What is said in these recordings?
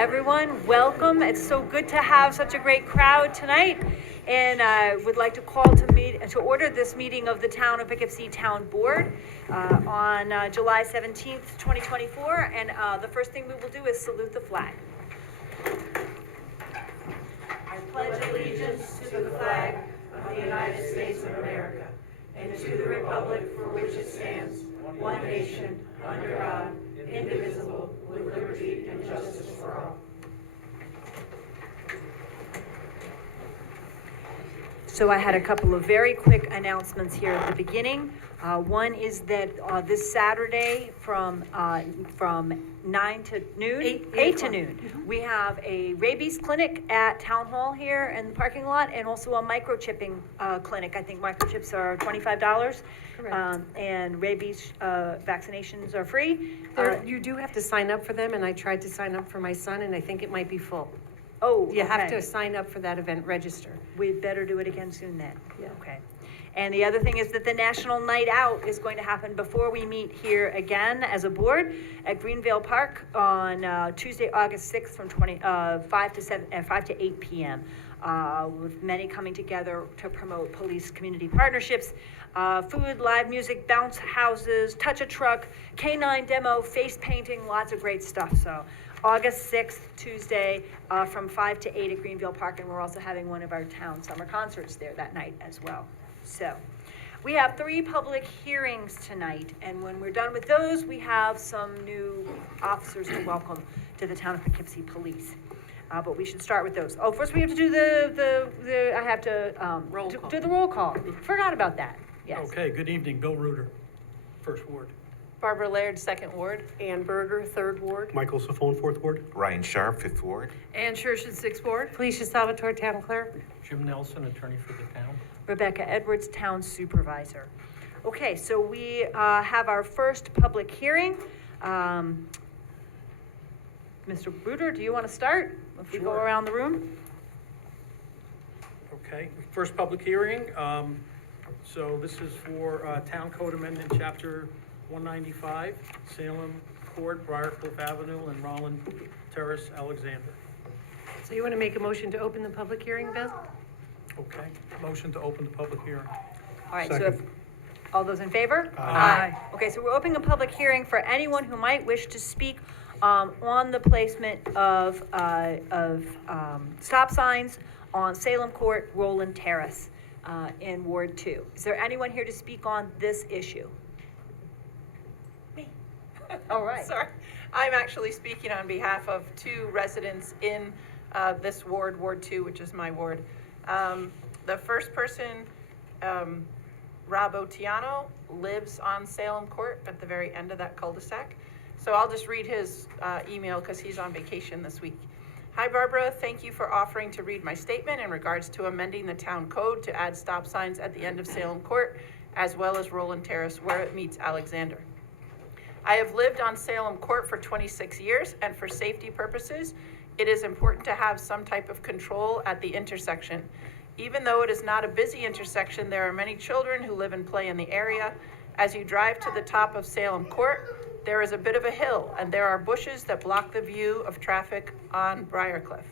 everyone. Welcome. It's so good to have such a great crowd tonight. And I would like to call to order this meeting of the Town of Poughkeepsie Town Board on July 17th, 2024. And the first thing we will do is salute the flag. I pledge allegiance to the flag of the United States of America and to the republic for which it stands, one nation, under God, indivisible, with liberty and justice for all. So I had a couple of very quick announcements here at the beginning. One is that this Saturday from 9 to noon, 8 to noon, we have a rabies clinic at Town Hall here in the parking lot, and also a microchipping clinic. I think microchips are $25. Correct. And rabies vaccinations are free. You do have to sign up for them, and I tried to sign up for my son, and I think it might be full. Oh, You have okay. to sign up for that event, register. We'd better do it again soon then. Yeah. Okay. And the other thing is that the National Night Out is going to happen before we meet here again as a board at Greenvale Park on Tuesday, August 6th from 5 to 8 p.m. With many coming together to promote police community partnerships, food, live music, bounce houses, touch a truck, canine demo, face painting, lots of great stuff. So August 6th, Tuesday, from 5 to 8 at Greenvale Park, and we're also having one of our town summer concerts there that night as well. So we have 3 public hearings tonight, and when we're done with those, we have some new officers to welcome to the Town of Poughkeepsie Police. But we should start with those. Oh, first we have to do I have to do the roll call. Forgot about that. Yes. Okay, good evening. Bill Reuter, First Ward. Barbara Laird, Second Ward. Ann Berger, 3rd Ward. Michael Safone, 4th Ward. Ryan Sharp, 5th Ward. Ann Shershin, 6th Ward. Felicia Salvatore, Town Clerk. Jim Nelson, attorney for the town. Rebecca Edwards, Town Supervisor. Okay, so we have our first public hearing. Mr. Bruder, do you want to start? If we go Sure. around the room? Okay, first public hearing. So this is for Town Code Amendment, Chapter 195, Salem Court, Briarcliff Avenue, and Roland Terrace, Alexander. So you want to make a motion to open the public hearing, Bill? Okay, motion to open the public hearing. All right, so Second. if, all those in favor? Aye. Okay, so we're opening a public hearing for anyone who might wish to speak on the placement of stop signs on Salem Court, Roland Terrace, in Ward 2. Is there anyone here to speak on this issue? Me. All right. Sorry. I'm actually speaking on behalf of 2 residents in this ward, Ward 2, which is my ward. The first person, Rob Otiano, lives on Salem Court at the very end of that cul-de-sac. So I'll just read his email because he's on vacation this week. Hi, Barbara. Thank you for offering to read my statement in regards to amending the town code to add stop signs at the end of Salem Court, as well as Roland Terrace, where it meets Alexander. I have lived on Salem Court for 26 years, and for safety purposes, it is important to have some type of control at the intersection. Even though it is not a busy intersection, there are many children who live and play in the area. As you drive to the top of Salem Court, there is a bit of a hill, and there are bushes that block the view of traffic on Briarcliff.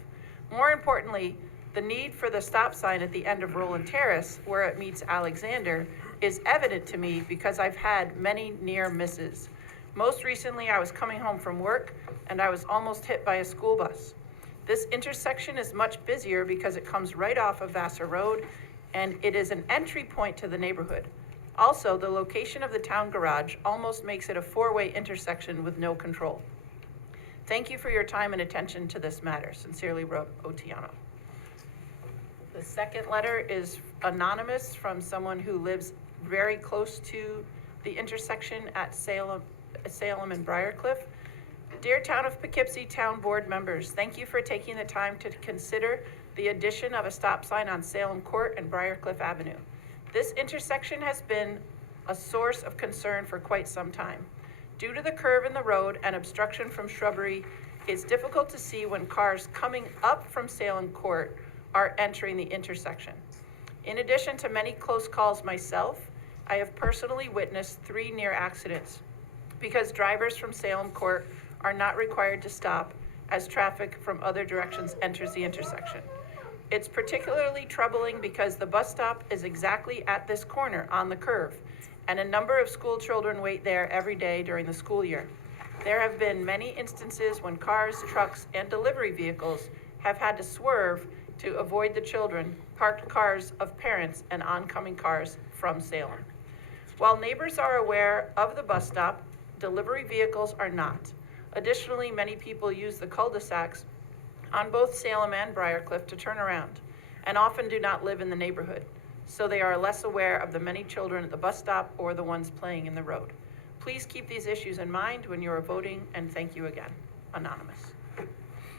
More importantly, the need for the stop sign at the end of Roland Terrace, where it meets Alexander, is evident to me because I've had many near misses. Most recently, I was coming home from work, and I was almost hit by a school bus. This intersection is much busier because it comes right off of Vassar Road, and it is an entry point to the neighborhood. Also, the location of the town garage almost makes it a 4-way intersection with no control. Thank you for your time and attention to this matter. Sincerely, Rob Otiano. The second letter is anonymous from someone who lives very close to the intersection at Salem and Briarcliff. Dear Town of Poughkeepsie Town Board members, thank you for taking the time to consider the addition of a stop sign on Salem Court and Briarcliff Avenue. This intersection has been a source of concern for quite some time. Due to the curve in the road and obstruction from shrubbery, it's difficult to see when cars coming up from Salem Court are entering the intersection. In addition to many close calls myself, I have personally witnessed 3 near accidents because drivers from Salem Court are not required to stop as traffic from other directions enters the intersection. It's particularly troubling because the bus stop is exactly at this corner on the curve, and a number of school children wait there every day during the school year. There have been many instances when cars, trucks, and delivery vehicles have had to swerve to avoid the children, parked cars of parents, and oncoming cars from Salem. While neighbors are aware of the bus stop, delivery vehicles are not. Additionally, many people use the cul-de-sacs on both Salem and Briarcliff to turn around, and often do not live in the neighborhood, so they are less aware of the many children at the bus stop or the ones playing in the road. Please keep these issues in mind when you are voting, and thank you again. Anonymous.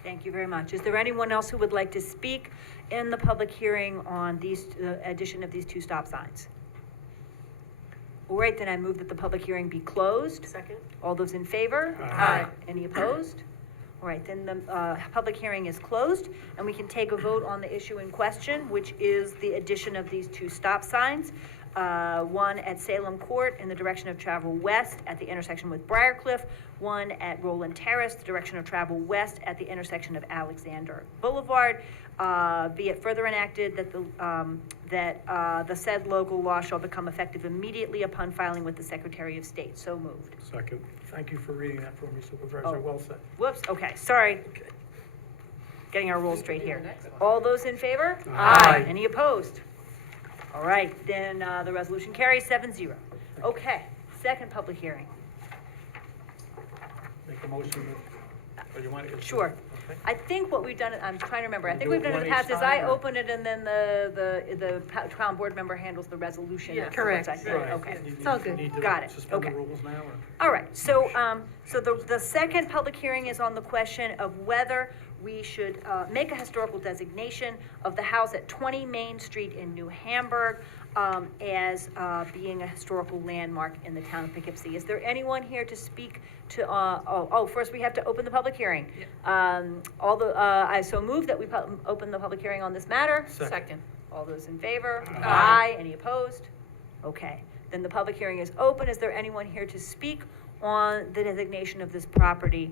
Thank you very much. Is there anyone else who would like to speak in the public hearing on these, addition of these 2 stop signs? All right, then I move that the public hearing be closed. Second? All those in favor? Aye. Any opposed? All right, then the public hearing is closed, and we can take a vote on the issue in question, which is the addition of these 2 stop signs. One at Salem Court in the direction of travel west at the intersection with Briarcliff, one at Roland Terrace, the direction of travel west at the intersection of Alexander Boulevard. Be it further enacted that the said local law shall become effective immediately upon filing with the Secretary of State. So moved. Second. Thank you for reading that for me, Supervisor. Oh. Well said. Whoops, okay, sorry. Getting our rules straight here. Next one. All those in favor? Aye. Any opposed? All right, then the resolution carries 7-0. Okay, second public hearing. Make a motion to, or you want to? Sure. Okay. I think what we've done, I'm trying to remember, I think Do we've it done in one the past each is I time, or- open it and then the town board member handles the resolution Yeah. afterwards, I Correct. think. Right. Okay. Need- It's all good. need to Got it. Suspend the Okay. rules now, or? All right, so, so the second public hearing is on the question of whether we should make a historical designation of the house at 20 Main Street in New Hamburg as being a historical landmark in the town of Poughkeepsie. Is there anyone here to speak to, first we have to open the public hearing. I so move that we open the public hearing on this matter. Second. All those in favor? Aye. Any opposed? Okay, then the public hearing is open. Is there anyone here to speak on the designation of this property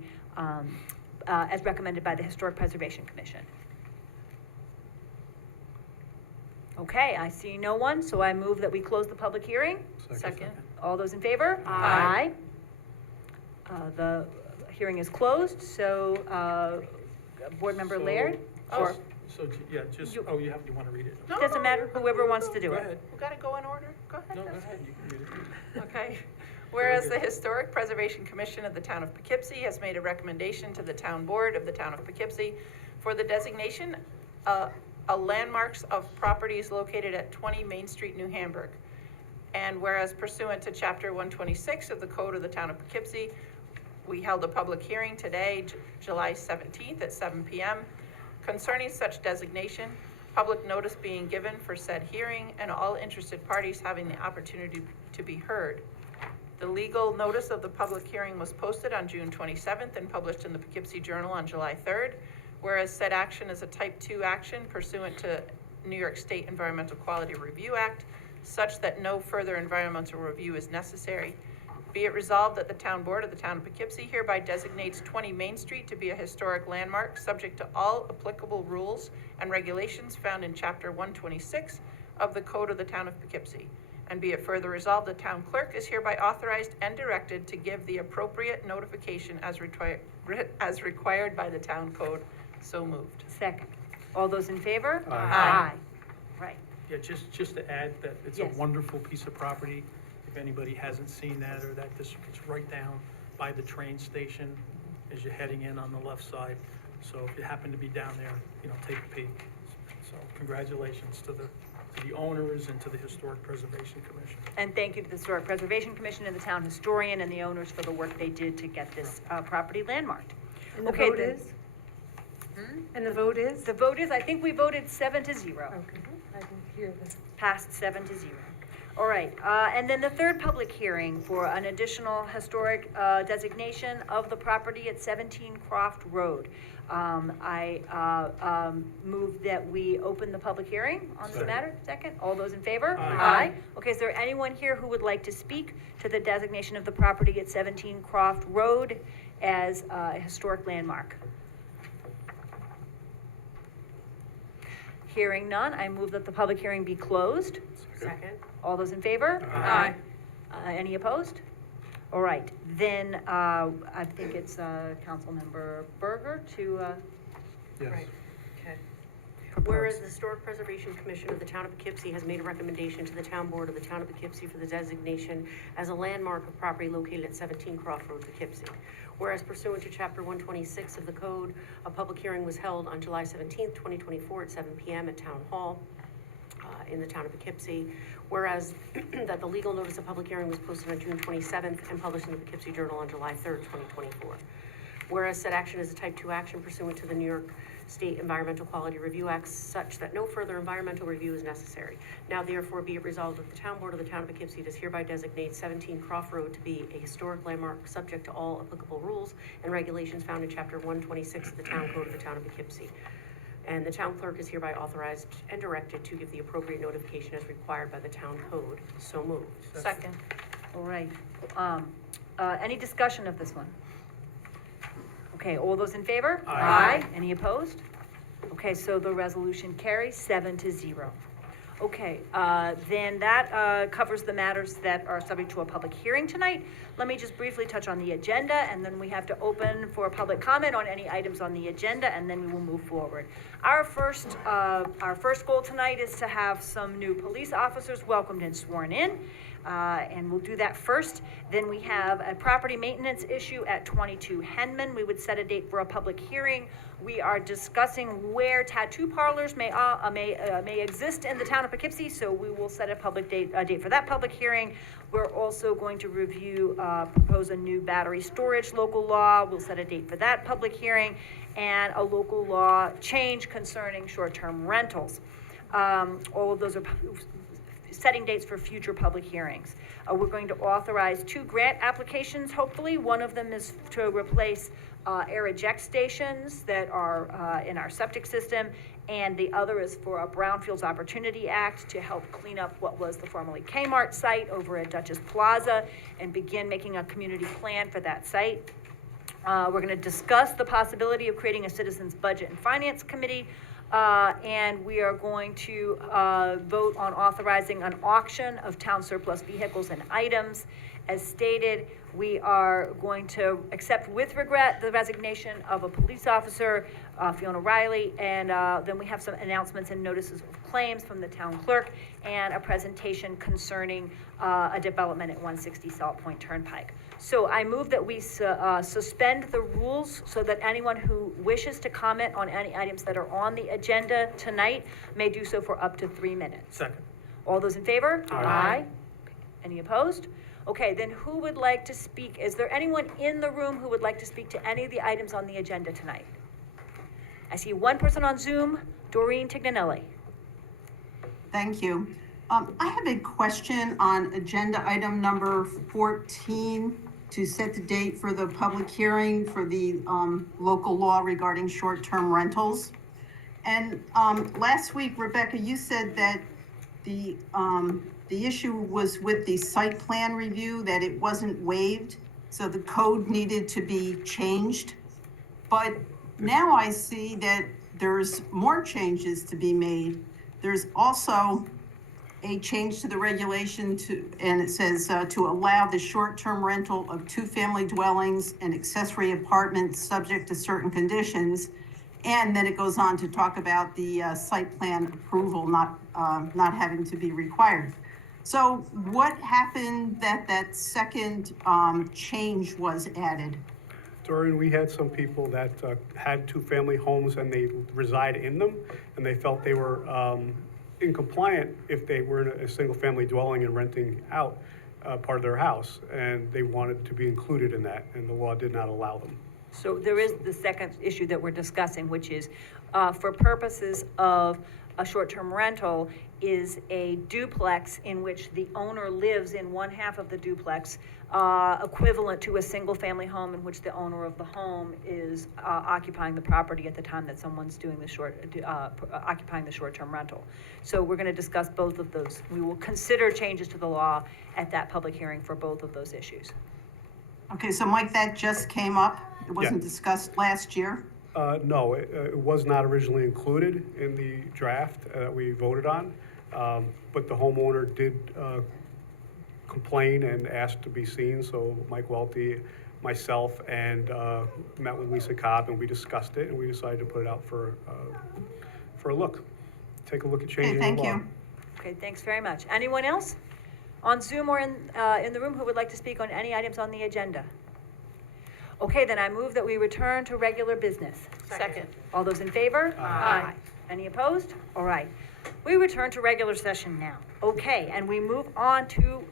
as recommended by the Historic Preservation Commission? Okay, I see no one, so I move that we close the public hearing. Second. All those in favor? Aye. The hearing is closed, so Board Member So- Laird? Or, So, yeah, just, You- you want to read it? No, doesn't matter, whoever wants to do Go it. ahead. We gotta go in order. Go ahead. No, go that's ahead, you can read it. Okay. Whereas the Historic Preservation Commission of the Town of Poughkeepsie has made a recommendation to the Town Board of the Town of Poughkeepsie for the designation landmarks of properties located at 20 Main Street, New Hamburg. And whereas pursuant to Chapter 126 of the Code of the Town of Poughkeepsie, we held a public hearing today, July 17th at 7 p.m. concerning such designation, public notice being given for said hearing, and all interested parties having the opportunity to be heard. The legal notice of the public hearing was posted on June 27th and published in the Poughkeepsie Journal on July 3rd, whereas said action is a Type 2 action pursuant to New York State Environmental Quality Review Act, such that no further environmental review is necessary. Be it resolved that the Town Board of the Town of Poughkeepsie hereby designates 20 Main Street to be a historic landmark, subject to all applicable rules and regulations found in Chapter 126 of the Code of the Town of Poughkeepsie. And be it further resolved, the town clerk is hereby authorized and directed to give the appropriate notification as required by the town code. So moved. Second. All those in favor? Aye. Right. Yeah, just to add that it's a Yes. wonderful piece of property. If anybody hasn't seen that, or that this, it's right down by the train station as you're heading in on the left side. So if you happen to be down there, take a peek. So congratulations to the owners and to the Historic Preservation Commission. And thank you to the Historic Preservation Commission and the town historian and the owners for the work they did to get this property landmarked. And the Okay, vote then- is? And the vote is? The vote is, I think we voted 7-0. Okay, I didn't hear this. Passed 7-0. All right, and then the third public hearing for an additional historic designation of the property at 17 Croft Road. I move that we open the public hearing on this Second. matter. Second, all those in favor? Aye. Okay, is there anyone here who would like to speak to the designation of the property at 17 Croft Road as a historic landmark? Hearing none, I move that the public hearing be closed. Second. All those in favor? Aye. Any opposed? All right, then, I think it's, Councilmember Berger to, Yes. Right, okay. propose. Whereas the Historic Preservation Commission of the Town of Poughkeepsie has made a recommendation to the Town Board of the Town of Poughkeepsie for the designation as a landmark of property located at 17 Croft Road, Poughkeepsie. Whereas pursuant to Chapter 126 of the Code, a public hearing was held on July 17th, 2024 at 7 p.m. at Town Hall in the Town of Poughkeepsie. Whereas that the legal notice of public hearing was posted on June 27th and published in the Poughkeepsie Journal on July 3rd, 2024. Whereas said action is a type 2 action pursuant to the New York State Environmental Quality Review Act, such that no further environmental review is necessary. Now therefore be it resolved that the Town Board of the Town of Poughkeepsie does hereby designate 17 Croft Road to be a historic landmark subject to all applicable rules and regulations found in Chapter 126 of the Town Code of the Town of Poughkeepsie. And the town clerk is hereby authorized and directed to give the appropriate notification as required by the town code. So moved. Second. All right, any discussion of this one? Okay, all those in favor? Aye. Any opposed? Okay, so the resolution carries 7-0. Okay, then that covers the matters that are subject to a public hearing tonight. Let me just briefly touch on the agenda, and then we have to open for public comment on any items on the agenda, and then we will move forward. Our first goal tonight is to have some new police officers welcomed and sworn in. And we'll do that first. Then we have a property maintenance issue at 22 Henman. We would set a date for a public hearing. We are discussing where tattoo parlors may exist in the town of Poughkeepsie, so we will set a date for that public hearing. We're also going to propose a new battery storage local law. We'll set a date for that public hearing, and a local law change concerning short-term rentals. All of those are setting dates for future public hearings. We're going to authorize 2 grant applications, hopefully. One of them is to replace air eject stations that are in our septic system, and the other is for a Brownfields Opportunity Act to help clean up what was the formerly Kmart site over at Duchess Plaza and begin making a community plan for that site. We're going to discuss the possibility of creating a Citizens Budget and Finance Committee, and we are going to vote on authorizing an auction of town surplus vehicles and items. As stated, we are going to accept with regret the resignation of a police officer, Fiona Riley, and then we have some announcements and notices of claims from the town clerk, and a presentation concerning a development at 160 Salt Point Turnpike. So I move that we suspend the rules so that anyone who wishes to comment on any items that are on the agenda tonight may do so for up to 3 minutes. Second. All those in favor? Aye. Any opposed? Okay, then who would like to speak? Is there anyone in the room who would like to speak to any of the items on the agenda tonight? I see one person on Zoom, Doreen Tignanelli. Thank you. I have a question on agenda item number 14 to set the date for the public hearing for the local law regarding short-term rentals. And last week, Rebecca, you said that the issue was with the site plan review, that it wasn't waived, so the code needed to be changed. But now I see that there's more changes to be made. There's also a change to the regulation and it says to allow the short-term rental of 2-family dwellings and accessory apartments subject to certain conditions. And then it goes on to talk about the site plan approval not having to be required. So what happened that second change was added? Doreen, we had some people that had 2-family homes and they reside in them, and they felt they were incompliant if they were in a single-family dwelling and renting out part of their house, and they wanted to be included in that, and the law did not allow them. So there is the second issue that we're discussing, which is for purposes of a short-term rental is a duplex in which the owner lives in one half of the duplex, equivalent to a single-family home in which the owner of the home is occupying the property at the time that someone's doing the occupying the short-term rental. So we're going to discuss both of those. We will consider changes to the law at that public hearing for both of those issues. Okay, so Mike, that just came up. It wasn't Yeah. discussed last year. No, it was not originally included in the draft that we voted on, but the homeowner did complain and asked to be seen, so Mike Welty, myself, and met with Lisa Cobb, and we discussed it, and we decided to put it out for a look. Take a look at Okay, changing the thank law. you. Okay, thanks very much. Anyone else on Zoom or in the room who would like to speak on any items on the agenda? Okay, then I move that we return to regular business. Second. All those in favor? Aye. Any opposed? All right. We return to regular session now. Okay, and we move on to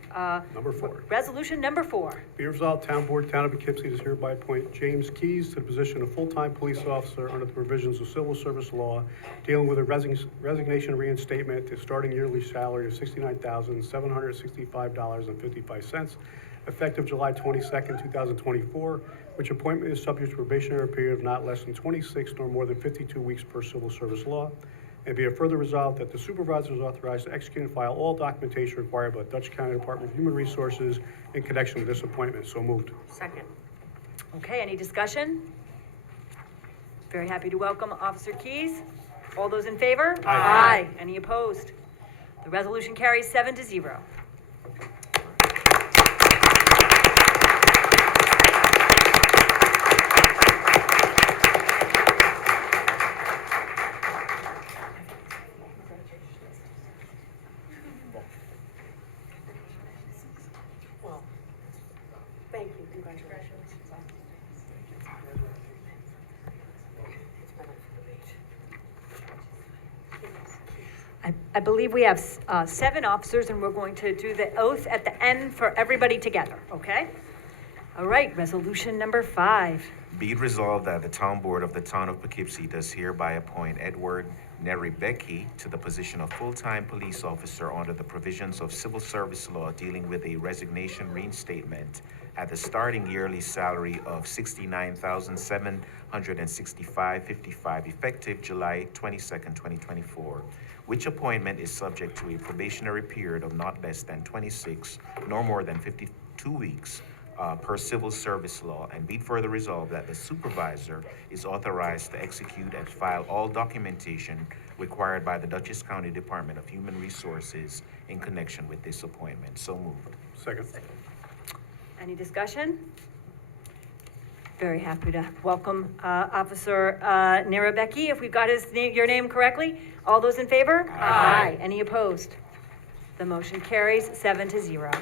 Number 4. resolution number 4. Be resolved, Town Board, Town of Poughkeepsie does hereby appoint James Keys to the position of full-time police officer under the provisions of civil service law dealing with a resignation reinstatement to starting yearly salary of $69,765.55, effective July 22nd, 2024, which appointment is subject to probationary period of not less than 26 nor more than 52 weeks per civil service law. And be it further resolved that the supervisor is authorized to execute and file all documentation required by the Dutchess County Department of Human Resources in connection with this appointment. So moved. Second. Okay, any discussion? Very happy to welcome Officer Keys. All those in favor? Aye. Any opposed? The resolution carries 7-0. Well, thank you, congratulations. I believe we have 7 officers, and we're going to do the oath at the end for everybody together, okay? All right, resolution number 5. Be it resolved that the Town Board of the Town of Poughkeepsie does hereby appoint Edward Nerebecki to the position of full-time police officer under the provisions of civil service law dealing with a resignation reinstatement at the starting yearly salary of $69,765.55 effective July 22nd, 2024, which appointment is subject to a probationary period of not less than 26 nor more than 52 weeks per civil service law, and be it further resolved that the supervisor is authorized to execute and file all documentation required by the Dutchess County Department of Human Resources in connection with this appointment. So moved. Second. Any discussion? Very happy to welcome Officer Nerebecki, if we've got your name correctly. All those in favor? Aye. Any opposed? The motion carries 7-0.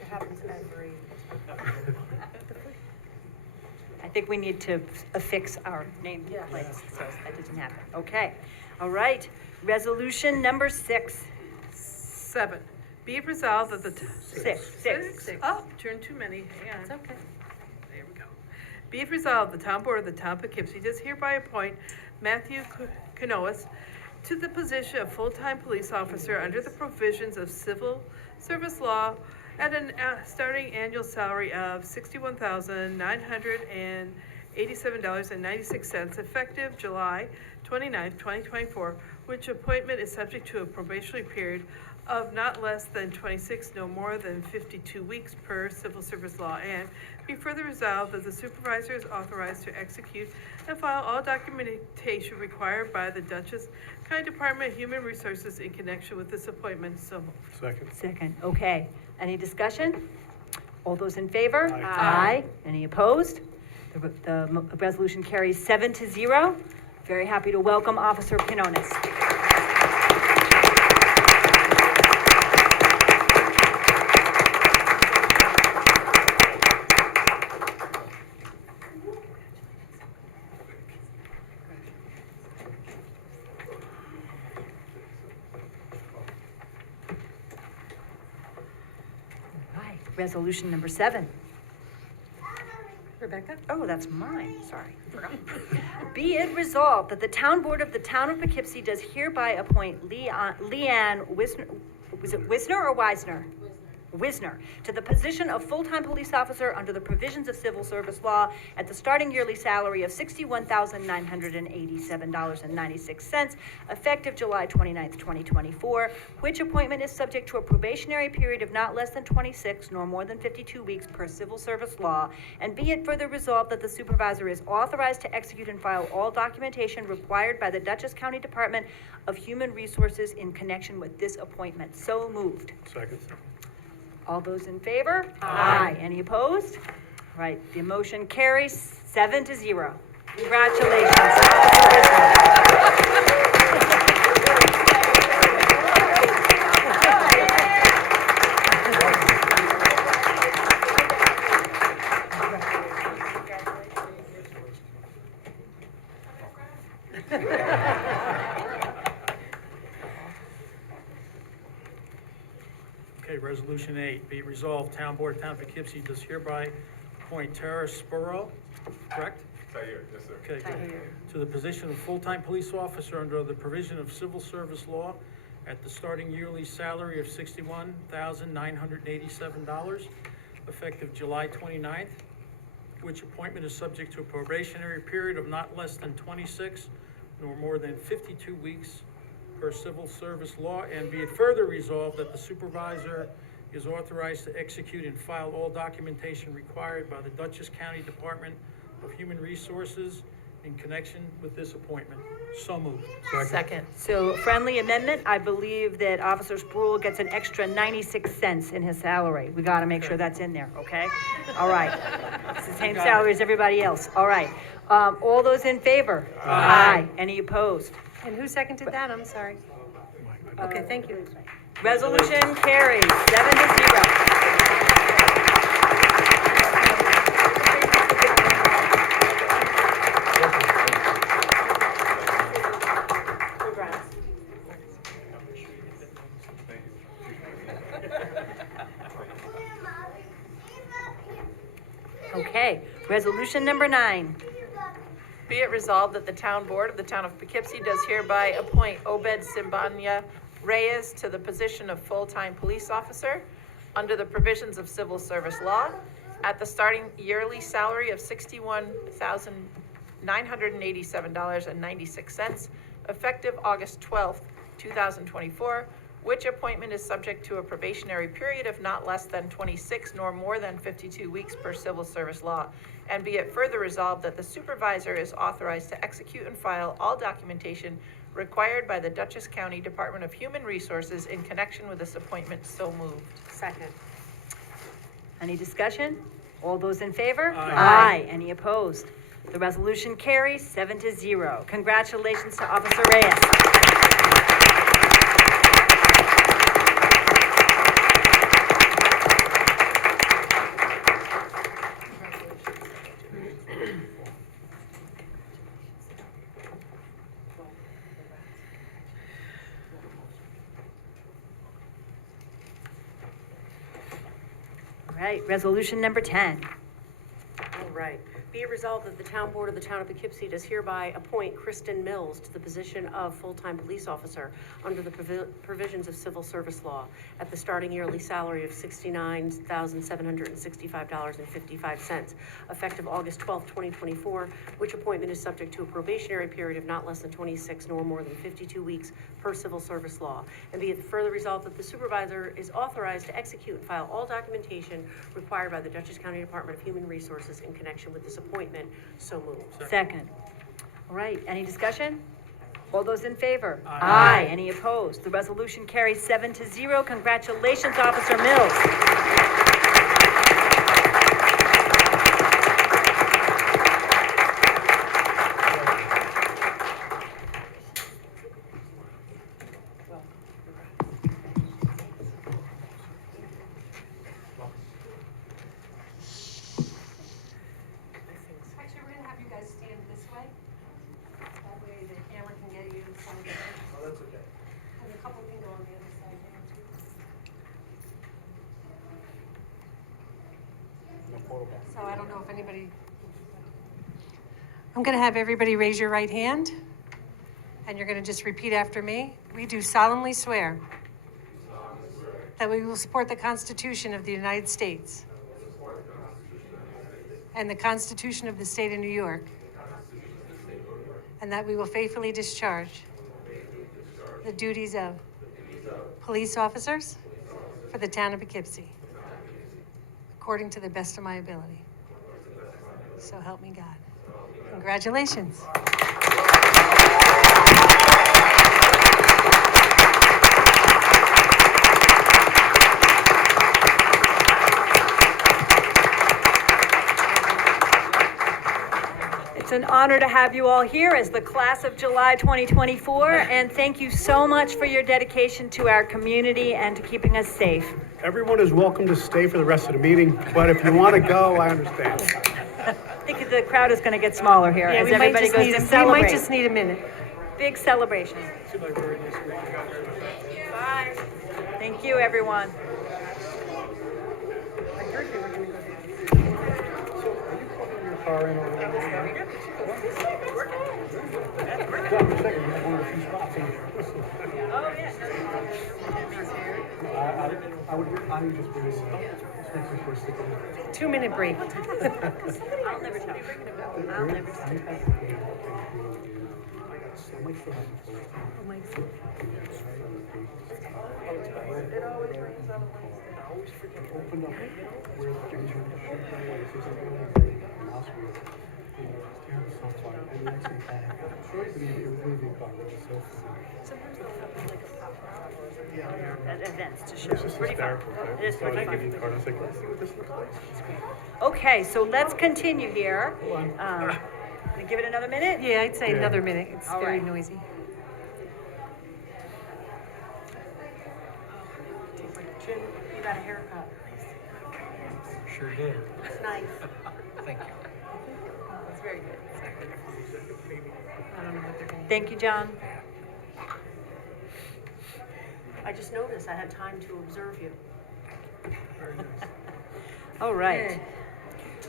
It happens every. I think we need to affix our name plates, so that doesn't happen. Okay, all right. Resolution number 6. 7. Be it resolved that the. 6. Oh, turned too many, hang on. It's okay. There we go. Be it resolved, the Town Board of the Town of Poughkeepsie does hereby appoint Matthew Canoas to the position of full-time police officer under the provisions of civil service law at a starting annual salary of $61,987.96 effective July 29th, 2024, which appointment is subject to a probationary period of not less than 26, no more than 52 weeks per civil service law, and be further resolved that the supervisor is authorized to execute and file all documentation required by the Dutchess County Department of Human Resources in connection with this appointment. So moved. Second. Second, okay. Any discussion? All those in favor? Aye. Any opposed? The resolution carries 7-0. Very happy to welcome Officer Quinones. Right, resolution number 7. Rebecca? Oh, that's mine, sorry, I forgot. Be it resolved that the Town Board of the Town of Poughkeepsie does hereby appoint Leanne Wisner, was it Wisner or Wisner? Wisner to the position of full-time police officer under the provisions of civil service law at the starting yearly salary of $61,987.96, effective July 29th, 2024, which appointment is subject to a probationary period of not less than 26 nor more than 52 weeks per civil service law, and be it further resolved that the supervisor is authorized to execute and file all documentation required by the Dutchess County Department of Human Resources in connection with this appointment. So moved. Second. All those in favor? Aye. Any opposed? Right, the motion carries 7-0. Congratulations. Okay, Resolution 8, be it resolved, Town Board, Town of Poughkeepsie does hereby appoint Tara Spurrow, correct? Yes, sir. Okay, good. To the position of full-time police officer under the provision of civil service law at the starting yearly salary of $61,987, effective July 29th, which appointment is subject to a probationary period of not less than 26 nor more than 52 weeks per civil service law, and be it further resolved that the supervisor is authorized to execute and file all documentation required by the Dutchess County Department of Human Resources in connection with this appointment. So moved. Second. So friendly amendment, I believe that Officer Sproul gets an extra 96 cents in his salary. We gotta make sure that's in there, okay? All right. It's the same salary as everybody else. All right. All those in favor? Aye. Any opposed? And who seconded that? I'm sorry. Okay, thank you. Resolution carries 7-0. Okay, resolution number 9. Be it resolved that the Town Board of the Town of Poughkeepsie does hereby appoint Obed Simbanya Reyes to the position of full-time police officer under the provisions of civil service law at the starting yearly salary of $61,987.96, effective August 12th, 2024, which appointment is subject to a probationary period of not less than 26 nor more than 52 weeks per civil service law. And be it further resolved that the supervisor is authorized to execute and file all documentation required by the Dutchess County Department of Human Resources in connection with this appointment. So moved. Second. Any discussion? All those in favor? Aye. Any opposed? The resolution carries 7-0. Congratulations to Officer Reyes. All right, resolution number 10. All right. Be it resolved that the Town Board of the Town of Poughkeepsie does hereby appoint Kristen Mills to the position of full-time police officer under the provisions of civil service law at the starting yearly salary of $69,765.55, effective August 12th, 2024, which appointment is subject to a probationary period of not less than 26 nor more than 52 weeks per civil service law. And be it further resolved that the supervisor is authorized to execute and file all documentation required by the Dutchess County Department of Human Resources in connection with this appointment. So moved. Second. All right, any discussion? All those in favor? Aye. Any opposed? The resolution carries 7-0. Congratulations, Officer Mills. Actually, we're gonna have you guys stand this way. That way the camera can get you. Oh, that's okay. And a couple can go on the other side there too. So I don't know if anybody. I'm gonna have everybody raise your right hand. And you're gonna just repeat after me. We do solemnly swear. that we will support the Constitution of the United States and the Constitution of the State of New York, and that we will faithfully discharge the duties of police officers for the town of Poughkeepsie, according to the best of my ability. So help me God. Congratulations. It's an honor to have you all here as the class of July 2024, and thank you so much for your dedication to our community and to keeping us safe. Everyone is welcome to stay for the rest of the meeting, but if you want to go, I understand. I think the crowd is going to get smaller here Yeah, as we might everybody just goes need to we might celebrate. just need a minute. Big celebration. Bye. Thank you, everyone. Car in over there. I would just bring this for a second. 2-minute break. I'll never tell. I'll never tell. Open up where the things are. At events to show. This is Pretty fun. hysterical. It is pretty fun. I was like, let's see what this looks like. Okay, so let's continue here. Hold on. Gonna give it another minute? Yeah, I'd say Yeah. another minute. It's All very right. noisy. Jim, you got a haircut. Sure did. It's nice. Thank you. It's very good. I don't know what they're gonna. Thank you, John. I just noticed I had time to observe you. All right.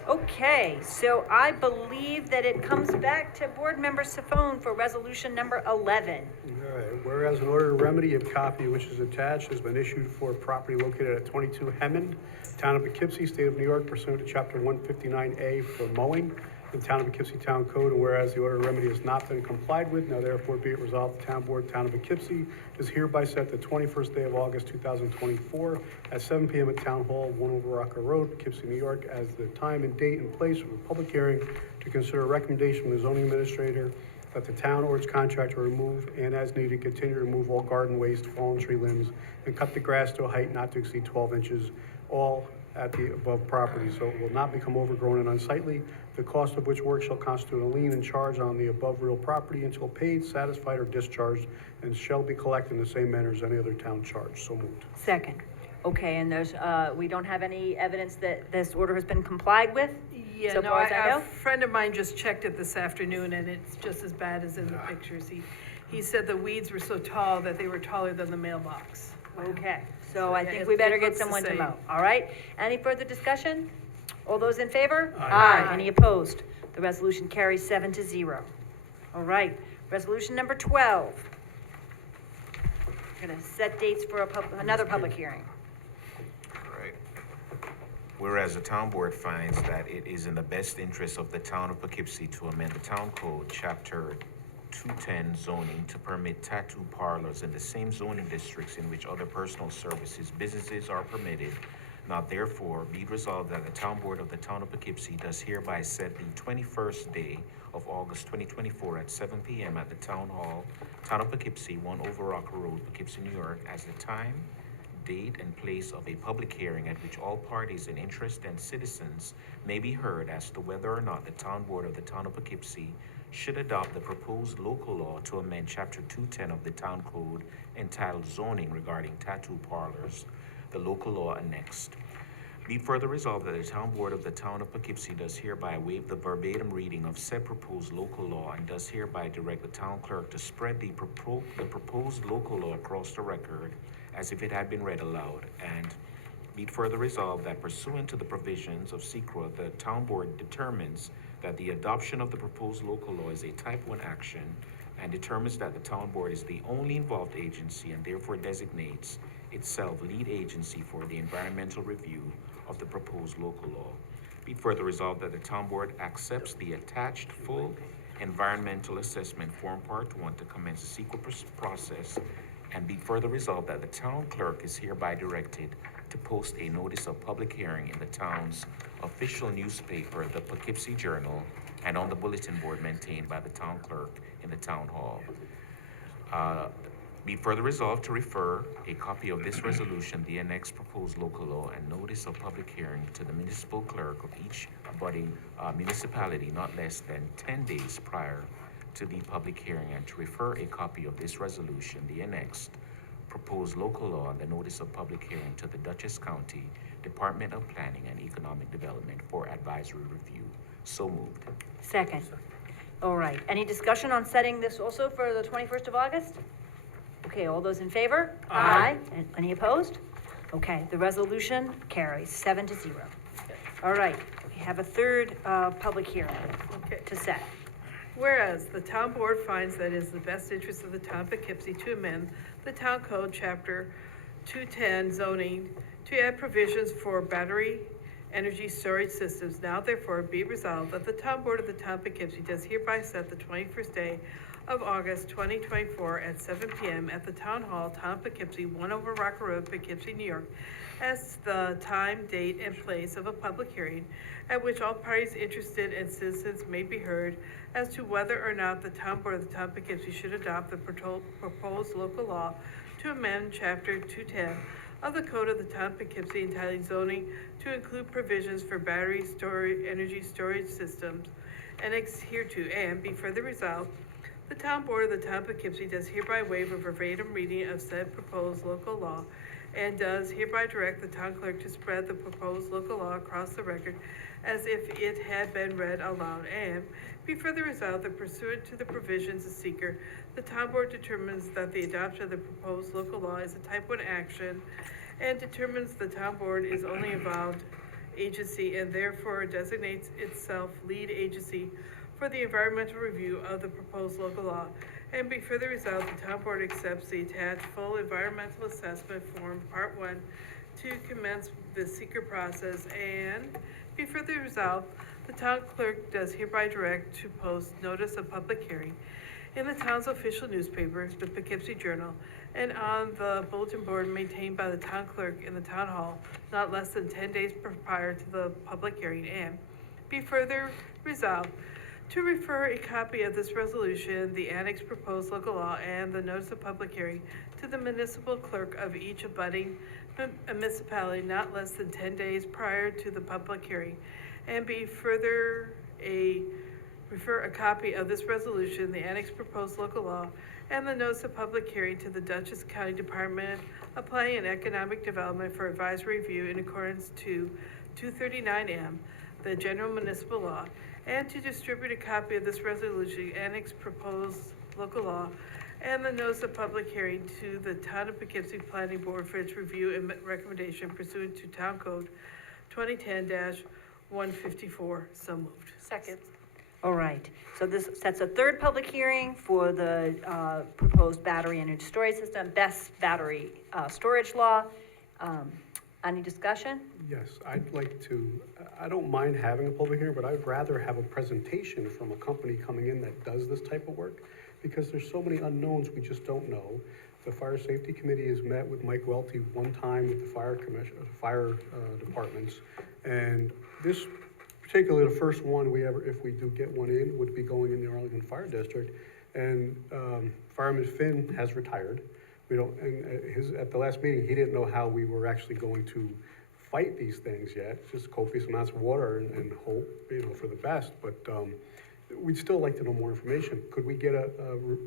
Okay, so I believe that it comes back to Board Member Sifone for resolution number 11. All right, whereas an order to remedy, a copy which is attached, has been issued for property located at 22 Hammond, Town of Poughkeepsie, State of New York, pursuant to Chapter 159A for mowing, the Town of Poughkeepsie Town Code, and whereas the order to remedy has not been complied with, now therefore be it resolved, the Town Board, Town of Poughkeepsie, is hereby set the 21st day of August 2024 at 7 p.m. at Town Hall, 1 Over Rocker Road, Poughkeepsie, New York, as the time and date and place of a public hearing to consider a recommendation from the zoning administrator that the town or its contractor remove and as needed continue to remove all garden waste, fallen tree limbs, and cut the grass to a height not to exceed 12 inches, all at the above property, so it will not become overgrown and unsightly, the cost of which work shall constitute a lien and charge on the above real property until paid, satisfied, or discharged, and shall be collected in the same manner as any other town charge. So moved. Second. Okay, and there's, we don't have any evidence that this order has been complied with? Yeah, So no, far as I know? a friend of mine just checked it this afternoon, and it's just as bad as in the pictures. He said the weeds were so tall that they were taller than the mailbox. Okay, so I Yeah, think it- we better it get looks the someone to same. mow. All right? Any further discussion? All those in favor? Aye. Any opposed? The resolution carries 7-0. All right, resolution number 12. Gonna set dates for another public hearing. Right. Whereas the town board finds that it is in the best interest of the town of Poughkeepsie to amend the town code, chapter 210 zoning to permit tattoo parlors in the same zoning districts in which other personal services businesses are permitted. Now therefore be it resolved that the town board of the town of Poughkeepsie does hereby set the 21st day of August 2024 at 7 p.m. at the town hall, town of Poughkeepsie, 1 Over Rocker Road, Poughkeepsie, New York, as the time, date, and place of a public hearing at which all parties in interest and citizens may be heard as to whether or not the town board of the town of Poughkeepsie should adopt the proposed local law to amend chapter 210 of the town code entitled zoning regarding tattoo parlors, the local law annexed. Be further resolved that the town board of the town of Poughkeepsie does hereby waive the verbatim reading of said proposed local law and does hereby direct the town clerk to spread the proposed local law across the record as if it had been read aloud. And be it further resolved that pursuant to the provisions of SECRA, the town board determines that the adoption of the proposed local law is a type 1 action and determines that the town board is the only involved agency and therefore designates itself lead agency for the environmental review of the proposed local law. Be it further resolved that the town board accepts the attached full environmental assessment form part 1 to commence the secret process, and be further resolved that the town clerk is hereby directed to post a notice of public hearing in the town's official newspaper, the Poughkeepsie Journal, and on the bulletin board maintained by the town clerk in the town hall. Be further resolved to refer a copy of this resolution, the annexed proposed local law, and notice of public hearing to the municipal clerk of each abutting municipality not less than 10 days prior to the public hearing, and to refer a copy of this resolution, the annexed proposed local law, and the notice of public hearing to the Dutchess County Department of Planning and Economic Development for advisory review. So moved. Second. All right, any discussion on setting this also for the 21st of August? Okay, all those in favor? Aye. And any opposed? Okay, the resolution carries 7-0. All right, we have a third public hearing Okay. to set. Whereas the town board finds that it is the best interest of the town of Poughkeepsie to amend the town code, chapter 210 zoning, to add provisions for battery energy storage systems. Now therefore be resolved that the town board of the town of Poughkeepsie does hereby set the 21st day of August 2024 at 7 p.m. at the Town Hall, Town of Poughkeepsie, 1 over Rocker Road, Poughkeepsie, New York, as the time, date, and place of a public hearing at which all parties interested and citizens may be heard as to whether or not the town board of the town of Poughkeepsie should adopt the proposed local law to amend chapter 210 of the code of the town of Poughkeepsie entitled zoning to include provisions for battery energy storage systems annexed hereto, and be further resolved, the town board of the town of Poughkeepsie does hereby waive a verbatim reading of said proposed local law, and does hereby direct the town clerk to spread the proposed local law across the record as if it had been read aloud, and be further resolved that pursuant to the provisions of seeker, the town board determines that the adoption of the proposed local law is a type 1 action, and determines the town board is only involved agency, and therefore designates itself lead agency for the environmental review of the proposed local law, and be further resolved, the town board accepts the attached full environmental assessment form, part 1, to commence the seeker process, and be further resolved, the town clerk does hereby direct to post notice of public hearing in the town's official newspaper, the Poughkeepsie Journal, and on the bulletin board maintained by the town clerk in the town hall, not less than 10 days prior to the public hearing, and be further resolved to refer a copy of this resolution, the annexed proposed local law, and the notice of public hearing to the municipal clerk of each abutting municipality not less than 10 days prior to the public hearing, and be further refer a copy of this resolution, the annexed proposed local law, and the notice of public hearing to the Dutchess County Department of Planning and Economic Development for advisory review in accordance to 239M, the general municipal law, and to distribute a copy of this resolution, annexed proposed local law, and the notice of public hearing to the Town of Poughkeepsie Planning Board for its review and recommendation pursuant to Town Code 2010-154. So moved. Second. All right, so this sets a third public hearing for the proposed battery energy storage system, best battery storage law. Any discussion? Yes, I'd like to, I don't mind having a public hearing, but I'd rather have a presentation from a company coming in that does this type of work, because there's so many unknowns we just don't know. The Fire Safety Committee has met with Mike Welty one time with the fire departments, and this, particularly the first one we ever, if we do get one in, would be going in the Arlington Fire District, and Fireman Finn has retired. We don't, and at the last meeting, he didn't know how we were actually going to fight these things yet, just copious amounts of water and hope, for the best, but we'd still like to know more information. Could we get a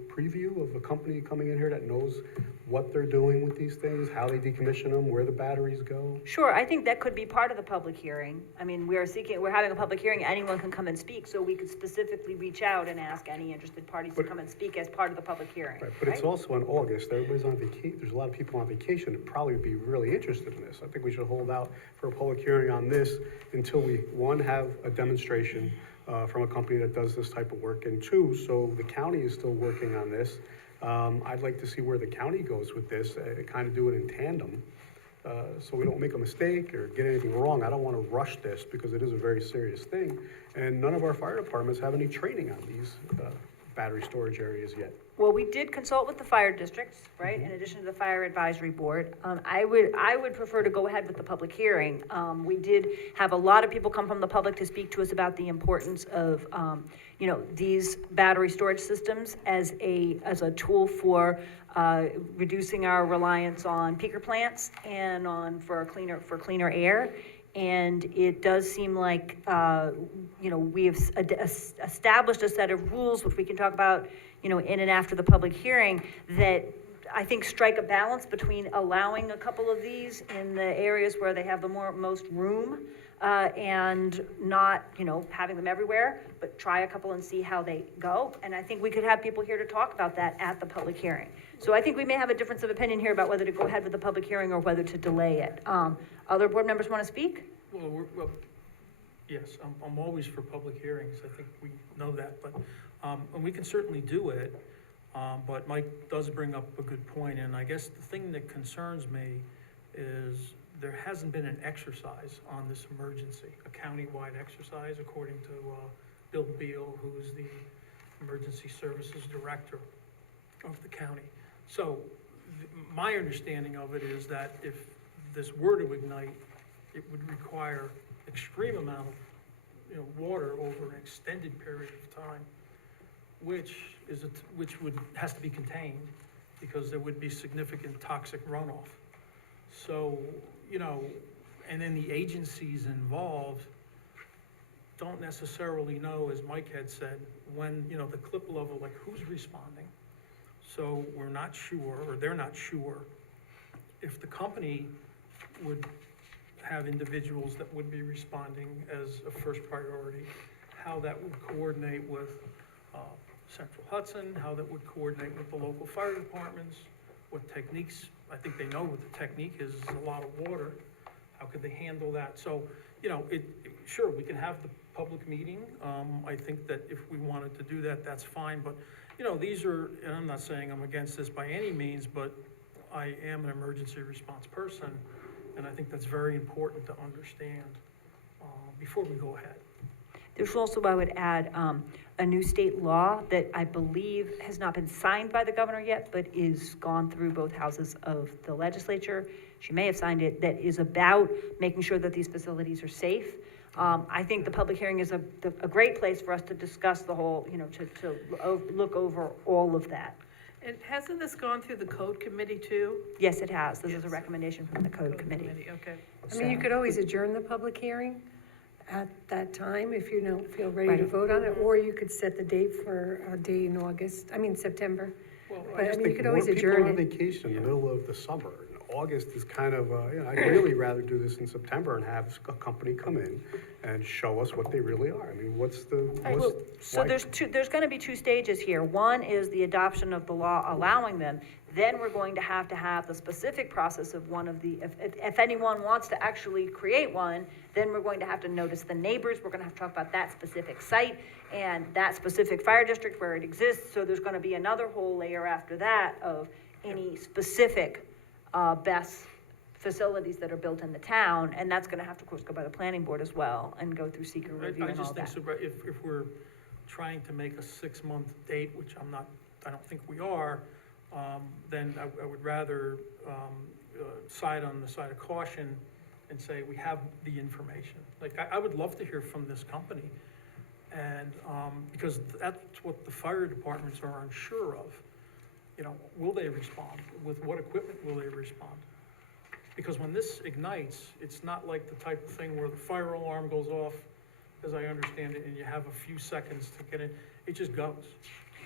preview of a company coming in here that knows what they're doing with these things, how they decommission them, where the batteries go? Sure, I think that could be part of the public hearing. I mean, we're having a public hearing, anyone can come and speak, so we could specifically reach out and ask any interested parties to come and speak as part of the public hearing. Right, but it's also in August, everybody's on vacation, there's a lot of people on vacation that probably would be really interested in this. I think we should hold out for a public hearing on this until we, one, have a demonstration from a company that does this type of work, and two, so the county is still working on this, I'd like to see where the county goes with this, kind of do it in tandem, so we don't make a mistake or get anything wrong. I don't want to rush this because it is a very serious thing. And none of our fire departments have any training on these battery storage areas yet. Well, we did consult with the fire districts, right, in addition to the fire advisory board. I would prefer to go ahead with the public hearing. We did have a lot of people come from the public to speak to us about the importance of, these battery storage systems as a tool for reducing our reliance on peaker plants and for cleaner air. And it does seem like, we have established a set of rules, which we can talk about, in and after the public hearing, that I think strike a balance between allowing a couple of these in the areas where they have the most room, and not, having them everywhere, but try a couple and see how they go. And I think we could have people here to talk about that at the public hearing. So I think we may have a difference of opinion here about whether to go ahead with the public hearing or whether to delay it. Other board members want to speak? Well, yes, I'm always for public hearings, I think we know that, but, and we can certainly do it, but Mike does bring up a good point, and I guess the thing that concerns me is there hasn't been an exercise on this emergency, a countywide exercise, according to Bill Beal, who's the Emergency Services Director of the county. So my understanding of it is that if this were to ignite, it would require extreme amount of, water over an extended period of time, which has to be contained because there would be significant toxic runoff. So, and then the agencies involved don't necessarily know, as Mike had said, when, the clip level, like who's responding. So we're not sure, or they're not sure, if the company would have individuals that would be responding as a first priority, how that would coordinate with Central Hudson, how that would coordinate with the local fire departments, what techniques, I think they know what the technique is a lot of water, how could they handle that? So, sure, we can have the public meeting. I think that if we wanted to do that, that's fine, but, these are, and I'm not saying I'm against this by any means, but I am an emergency response person, and I think that's very important to understand before we go ahead. There's also, I would add, a new state law that I believe has not been signed by the governor yet, but is gone through both houses of the legislature. She may have signed it, that is about making sure that these facilities are safe. I think the public hearing is a great place for us to discuss the whole, to look over all of that. And hasn't this gone through the code committee too? Yes, it has. This is a Yes. recommendation from the code committee. Okay. I mean, you could always adjourn the public hearing at that time if you don't feel ready to Right. vote on it, or you could set the date for a day in September. Well, But I just mean, you think could more always people adjourn are on it. vacation in the middle of the summer. August is kind of, I'd really rather do this in September and have a company come in and show us what they really are. I mean, So there's gonna be two stages here. One is the adoption of the law allowing them. Then we're going to have the specific process of one of the, if anyone wants to actually create one, then we're going to have to notice the neighbors. We're gonna have to talk about that specific site and that specific fire district where it exists. So there's gonna be another whole layer after that of any specific best facilities that are built in the town, and that's gonna have to, of course, go by the planning board as well, and go through seeker review I and all just think that. so, but if we're trying to make a 6-month date, which I don't think we are, then I would rather side on the side of caution and say we have the information. Like, I would love to hear from this company, and, because that's what the fire departments are unsure of. Will they respond? With what equipment will they respond? Because when this ignites, it's not like the type of thing where the fire alarm goes off, as I understand it, and you have a few seconds to get in. It just goes.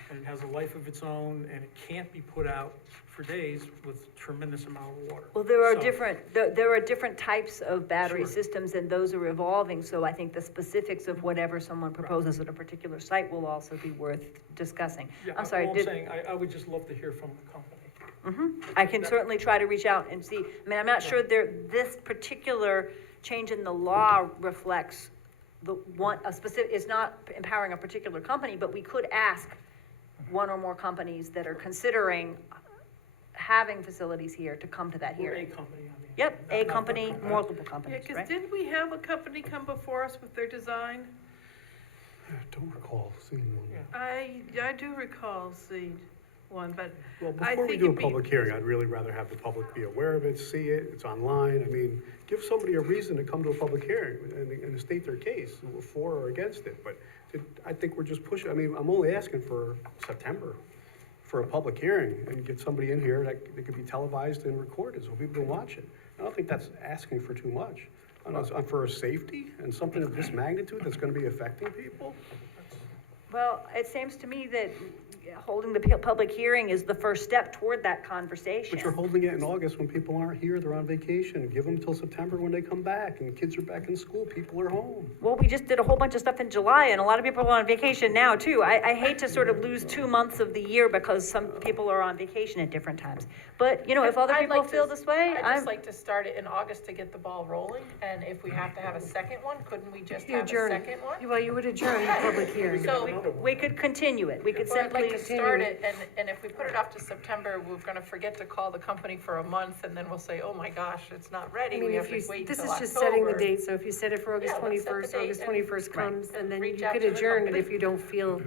And it has a life of its own, and it can't be put out for days with tremendous amount of water. Well, there are So- different types of battery Sure. systems, and those are evolving, so I think the specifics of whatever someone proposes at a particular site will also be worth discussing. Yeah, I'm sorry, all I'm saying, I would just love to hear from the company. I can certainly try to reach out and see. I mean, I'm not sure this particular change in the law reflects it's not empowering a particular company, but we could ask one or more companies that are considering having facilities here to come to that Or a hearing. company, I mean. Yep, not- a not the company, company. multiple Yeah, companies, because right? didn't we have a company come before us with their design? I don't recall seeing one. Yeah. I do recall seeing one, but Well, I before we think do a it'd be- public hearing, I'd really rather have the public be aware of it, see it, it's online. I mean, give somebody a reason to come to a public hearing and state their case, for or against it. But I think we're just pushing, I mean, I'm only asking for September for a public hearing and get somebody in here that could be televised and recorded so people can watch it. I don't think that's asking for too much. For safety and something of this magnitude that's gonna be affecting people. Well, it seems to me that holding the public hearing is the first step toward that conversation. But you're holding it in August when people aren't here, they're on vacation. Give them till September when they come back and kids are back in school, people are home. Well, we just did a whole bunch of stuff in July, and a lot of people are on vacation now, too. I hate to sort of lose 2 months of the year because some people are on vacation at different times. But, you know, if other I'd people like to- feel this way, I'd I'm, just like to start it in August to get the ball rolling, and if we have to have a second one, couldn't we just You have a adjourn. second one? Well, you would adjourn the public hearing. So, we could continue it. We could well, I'd like simply, to start it, and if we put it off to September, we're gonna forget to call the company for a month, and then we'll say, oh my gosh, it's not I ready, mean, we have if to you, wait this until is just setting the October. date, so if you set it for August Yeah, let's set the 21st, date August and- 21st comes, and then you reach out could to the adjourn it company. if you don't feel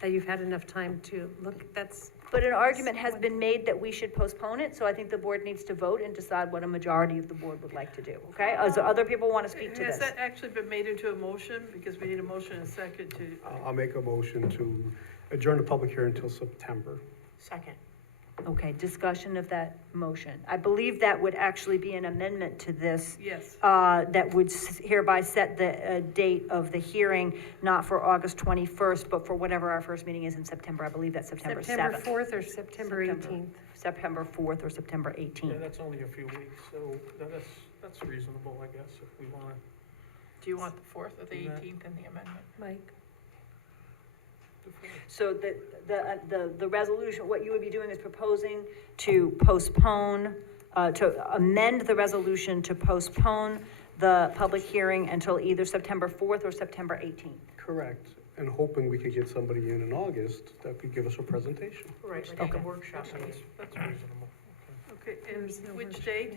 that you've had enough time to look, that's, but an argument has been made that we should postpone it, so I think the board needs to vote and decide what a majority of the board would like to do, okay? So other people want to speak to Has this. that actually been made into a motion? Because we need a motion and a second to, I'll make a motion to adjourn the public hearing until September. Second. Okay, discussion of that motion. I believe that would actually be an amendment to this, yes. that would hereby set the date of the hearing, not for August 21st, but for whatever our first meeting is in September. I believe that's September 7th. September 4th or September 18th. September 4th or September Yeah, 18th. that's only a few weeks, so that's reasonable, I guess, if we wanna. Do you want the 4th or the Yeah. 18th in the amendment? Mike? So the resolution, what you would be doing is proposing to postpone, to amend the resolution to postpone the public hearing until either September 4th or September 18th. Correct. And hoping we could get somebody in August that could give us a presentation. Right, like Okay. a workshop. That's reasonable. Okay, There's no and which rush. date?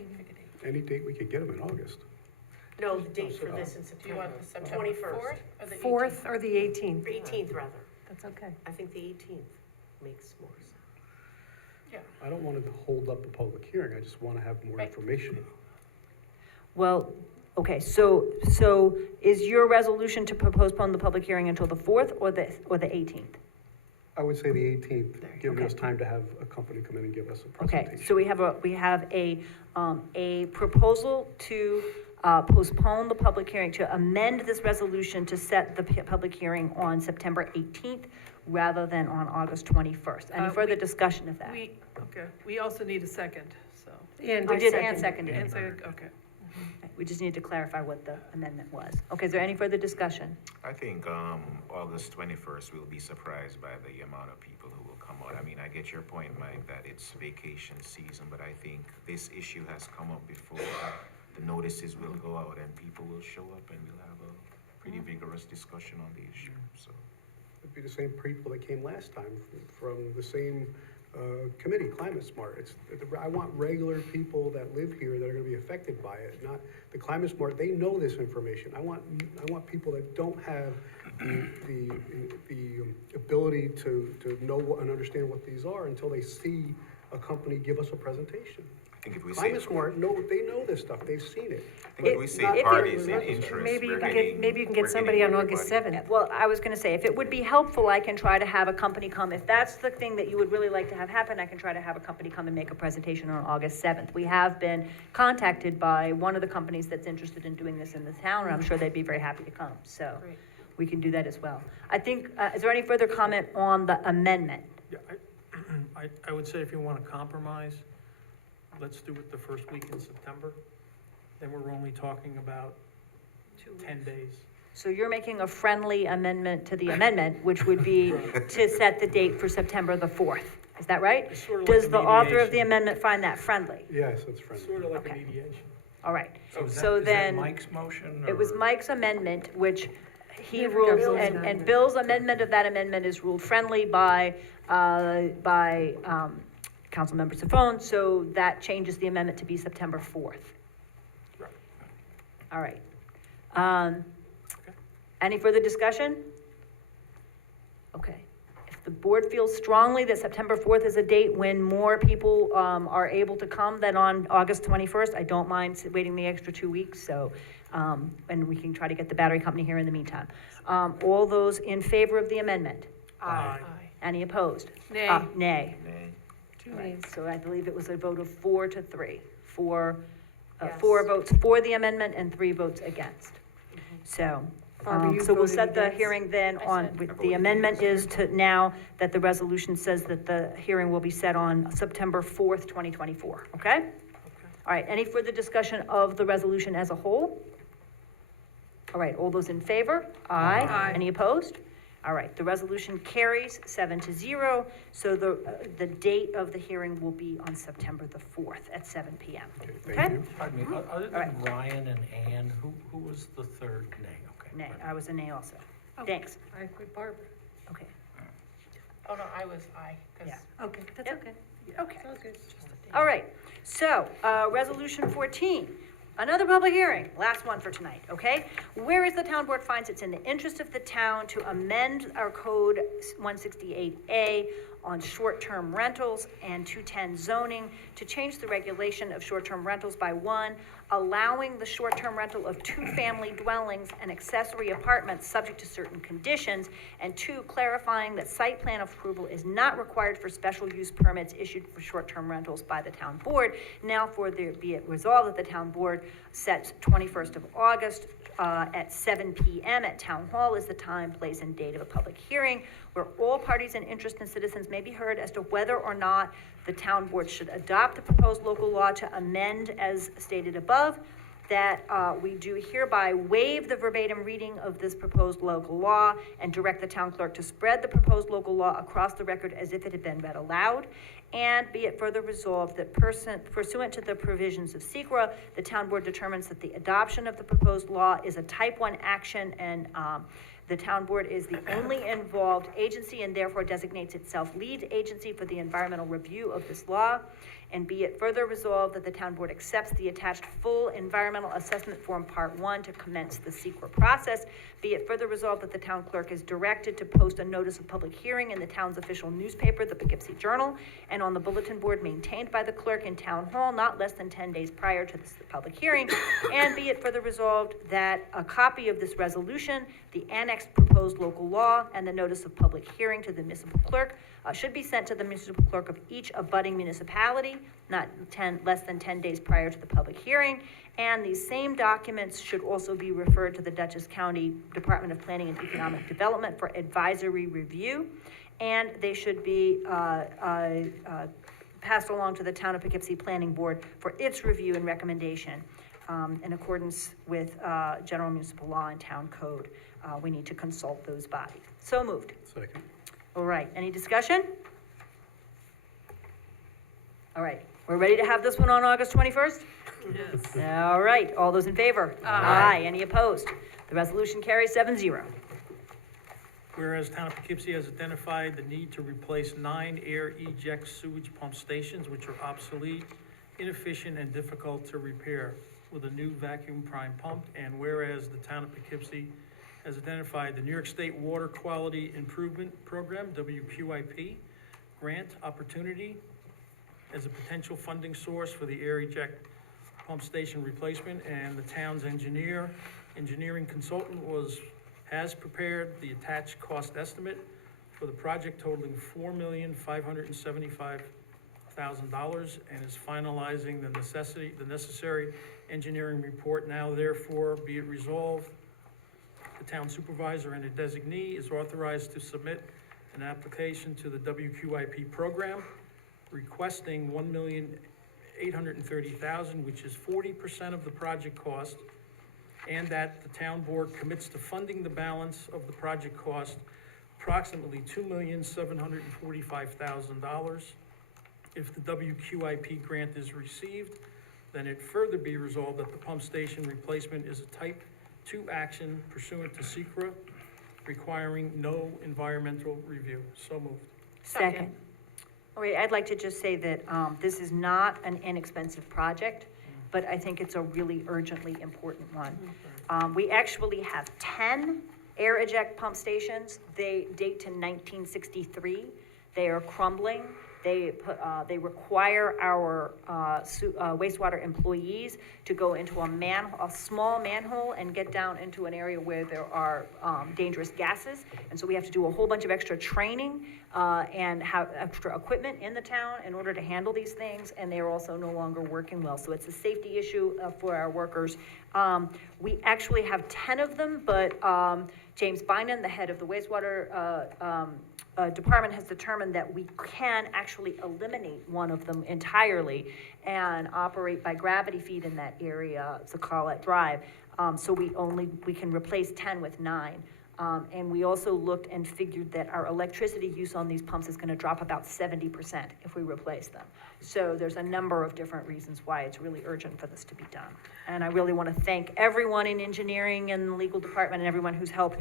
Any date we could get them in August. No, the date for this in Do you September. want the September 21st. 4th or the 18th? 4th or the 18th? 18th, rather. That's okay. I think the 18th makes more sense. I don't want to hold up the public hearing, I just want to have more Right. information. Well, okay, so is your resolution to postpone the public hearing until the 4th or the 18th? I would say the 18th, giving Okay. us time to have a company come in and give us a Okay, presentation. so we have a proposal to postpone the public hearing, to amend this resolution to set the public hearing on September 18th rather than on August 21st. Any further discussion of that? We also need a second, so. And We I did second. and seconded And it. so, okay. We just need to clarify what the amendment was. Okay, is there any further discussion? I think, August 21st, we'll be surprised by the amount of people who will come out. I mean, I get your point, Mike, that it's vacation season, but I think this issue has come up before. The notices will go out and people will show up and we'll have a pretty vigorous discussion on the issue, so. It'd be the same people that came last time from the same committee, Climate Smart. I want regular people that live here that are gonna be affected by it, not the Climate Smart. They know this information. I want people that don't have the ability to know and understand what these are until they see a company give us a presentation. I think if we say, Climate Smart, they know this stuff. They've seen it. I think if we say If- parties in interest, Maybe you we're can getting- get, maybe you can we're get somebody getting on August everybody. 7th. Well, I was gonna say, if it would be helpful, I can try to have a company come. If that's the thing that you would really like to have happen, I can try to have a company come and make a presentation on August 7th. We have been contacted by one of the companies that's interested in doing this in the town, and I'm sure they'd be very happy to come, so Great. we can do that as well. I think, is there any further comment on the amendment? Yeah, I would say if you want to compromise, let's do it the first week in September. Then we're only talking about 10 days. So you're making a friendly amendment to the amendment, which would be to set the date for September the 4th. Is that right? It's sort of like Does a the author of the mediation. amendment find that friendly? Yes, it's friendly. Sort of like a Okay. mediation. All right. So is So that then, Mike's motion? it was or- Mike's amendment, which he I forgot rules, Bill's and amendment. Bill's amendment of that amendment is ruled friendly by Councilmember Safone, so that changes the amendment to be September 4th. Right. All right. Any further discussion? Okay. If the board feels strongly that September 4th is a date when more people are able to come than on August 21st, I don't mind waiting the extra 2 weeks, so, and we can try to get the battery company here in the meantime. All those in favor of the amendment? Aye. Any opposed? Nay. Nay. Nay. All right, so I believe it was a vote of 4 to 3. Four Yes. votes for the amendment and 3 votes against. So, Barbara, you so we'll voted set the against? hearing then on, the amendment is to now that the resolution says that the hearing will be set on September 4th, 2024, okay? All right, any further discussion of the resolution as a whole? All right, all those in favor? Aye. Aye. Any opposed? All right, the resolution carries 7-0, so the date of the hearing will be on September the 4th at 7 PM. Thank Okay? you. Pardon me, other All right. than Ryan and Ann, who was the third name? Okay. Nay, I was a nay also. Thanks, I put Barbara. okay, Oh, no, I was aye, 'cause- yeah. Okay, that's Yep. okay. Okay. It's all good. All right, so, resolution 14, another public hearing, last one for tonight, okay? Whereas the town board finds it's in the interest of the town to amend our code 168A on short-term rentals and 210 zoning to change the regulation of short-term rentals by 1, allowing the short-term rental of 2-family dwellings and accessory apartments subject to certain conditions, and 2, clarifying that site plan approval is not required for special use permits issued for short-term rentals by the town board. Now for there be it resolved that the town board sets 21st of August at 7 PM at Town Hall is the time, place, and date of a public hearing where all parties and interested citizens may be heard as to whether or not the town board should adopt the proposed local law to amend as stated above, that we do hereby waive the verbatim reading of this proposed local law and direct the town clerk to spread the proposed local law across the record as if it had been read aloud. And be it further resolved that pursuant to the provisions of SECRA, the town board determines that the adoption of the proposed law is a type 1 action, and the town board is the only involved agency and therefore designates itself lead agency for the environmental review of this law. And be it further resolved that the town board accepts the attached full environmental assessment form part 1 to commence the SECRA process. Be it further resolved that the town clerk is directed to post a notice of public hearing in the town's official newspaper, the Poughkeepsie Journal, and on the bulletin board maintained by the clerk in town hall not less than 10 days prior to this public hearing. And be it further resolved that a copy of this resolution, the annexed proposed local law, and the notice of public hearing to the municipal clerk should be sent to the municipal clerk of each abutting municipality, not less than 10 days prior to the public hearing. And these same documents should also be referred to the Dutchess County Department of Planning and Economic Development for advisory review. And they should be passed along to the Town of Poughkeepsie Planning Board for its review and recommendation in accordance with general municipal law and town code. We need to consult those bodies. So moved. Second. All right, any discussion? All right, we're ready to have this one on August 21st? Yes. All right, all those in favor? Aye. Any opposed? The resolution carries 7-0. Whereas Town of Poughkeepsie has identified the need to replace 9 air eject sewage pump stations, which are obsolete, inefficient, and difficult to repair, with a new vacuum prime pump. And whereas the Town of Poughkeepsie has identified the New York State Water Quality Improvement Program, WQIP, grant opportunity as a potential funding source for the air eject pump station replacement, and the town's engineering consultant has prepared the attached cost estimate for the project totaling $4,575,000 and is finalizing the necessary engineering report. Now therefore be it resolved, the town supervisor and a designee is authorized to submit an application to the WQIP program requesting $1,830,000, which is 40% of the project cost, and that the town board commits to funding the balance of the project cost, approximately $2,745,000. If the WQIP grant is received, then it further be resolved that the pump station replacement is a type to action pursuant to SECRA requiring no environmental review. So moved. Second. Okay, I'd like to just say that this is not an inexpensive project, but I think it's a really urgently important one. We actually have 10 air eject pump stations. They date to 1963. They are crumbling. They require our wastewater employees to go into a small manhole and get down into an area where there are dangerous gases. And so we have to do a whole bunch of extra training and have extra equipment in the town in order to handle these things, and they are also no longer working well. So it's a safety issue for our workers. We actually have 10 of them, but James Bynum, the head of the wastewater department, has determined that we can actually eliminate one of them entirely and operate by gravity feed in that area, to Collet Drive. So we can replace 10 with 9. And we also looked and figured that our electricity use on these pumps is gonna drop about 70% if we replace them. So there's a number of different reasons why it's really urgent for this to be done. And I really wanna thank everyone in engineering and the legal department and everyone who's helped.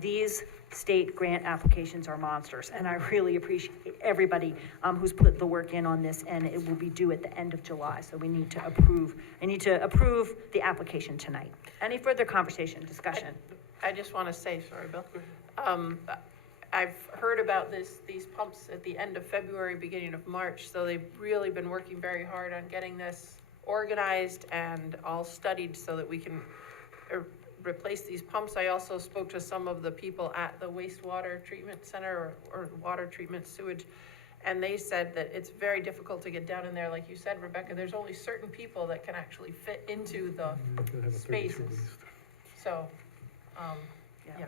These state grant applications are monsters, and I really appreciate everybody who's put the work in on this, and it will be due at the end of July, so I need to approve the application tonight. Any further conversation, discussion? I just want to say, sorry, Bill. I've heard about these pumps at the end of February, beginning of March, so they've really been working very hard on getting this organized and all studied so that we can replace these pumps. I also spoke to some of the people at the wastewater treatment center or water treatment sewage, and they said that it's very difficult to get down in there. Like you said, Rebecca, there's only certain people that can actually fit into the spaces. So, yeah.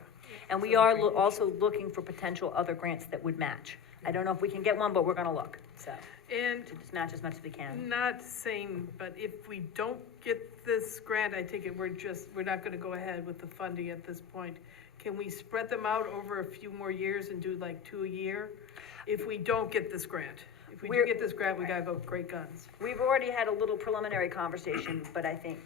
And we are also looking for potential other grants that would match. I don't know if we can get one, but we're gonna look, so, And to just match as much as we can. not saying, but if we don't get this grant, I take it we're not gonna go ahead with the funding at this point. Can we spread them out over a few more years and do like 2 a year? If we don't get this grant, if we do get this grant, we gotta go great guns. We've already had a little preliminary conversation, but I think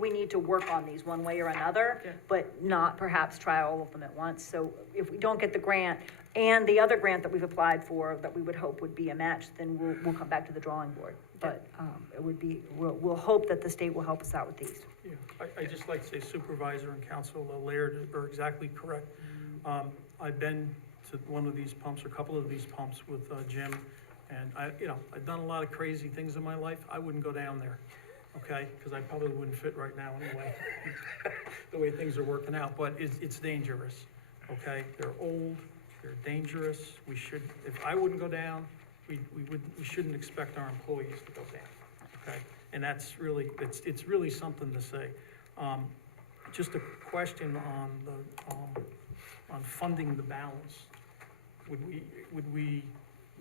we need to work on these one way or another, Okay. but not perhaps try all of them at once. So if we don't get the grant and the other grant that we've applied for, that we would hope would be a match, then we'll come back to the drawing board. But we'll hope that the state will help us out with these. Yeah, I just like to say Supervisor and Council Laird are exactly correct. I've been to one of these pumps, or a couple of these pumps with Jim, and I've done a lot of crazy things in my life. I wouldn't go down there, okay? Because I probably wouldn't fit right now anyway, the way things are working out, but it's dangerous, okay? They're old, they're dangerous. If I wouldn't go down, we shouldn't expect our employees to go down, okay? And that's really, it's really something to say. Just a question on funding the balance.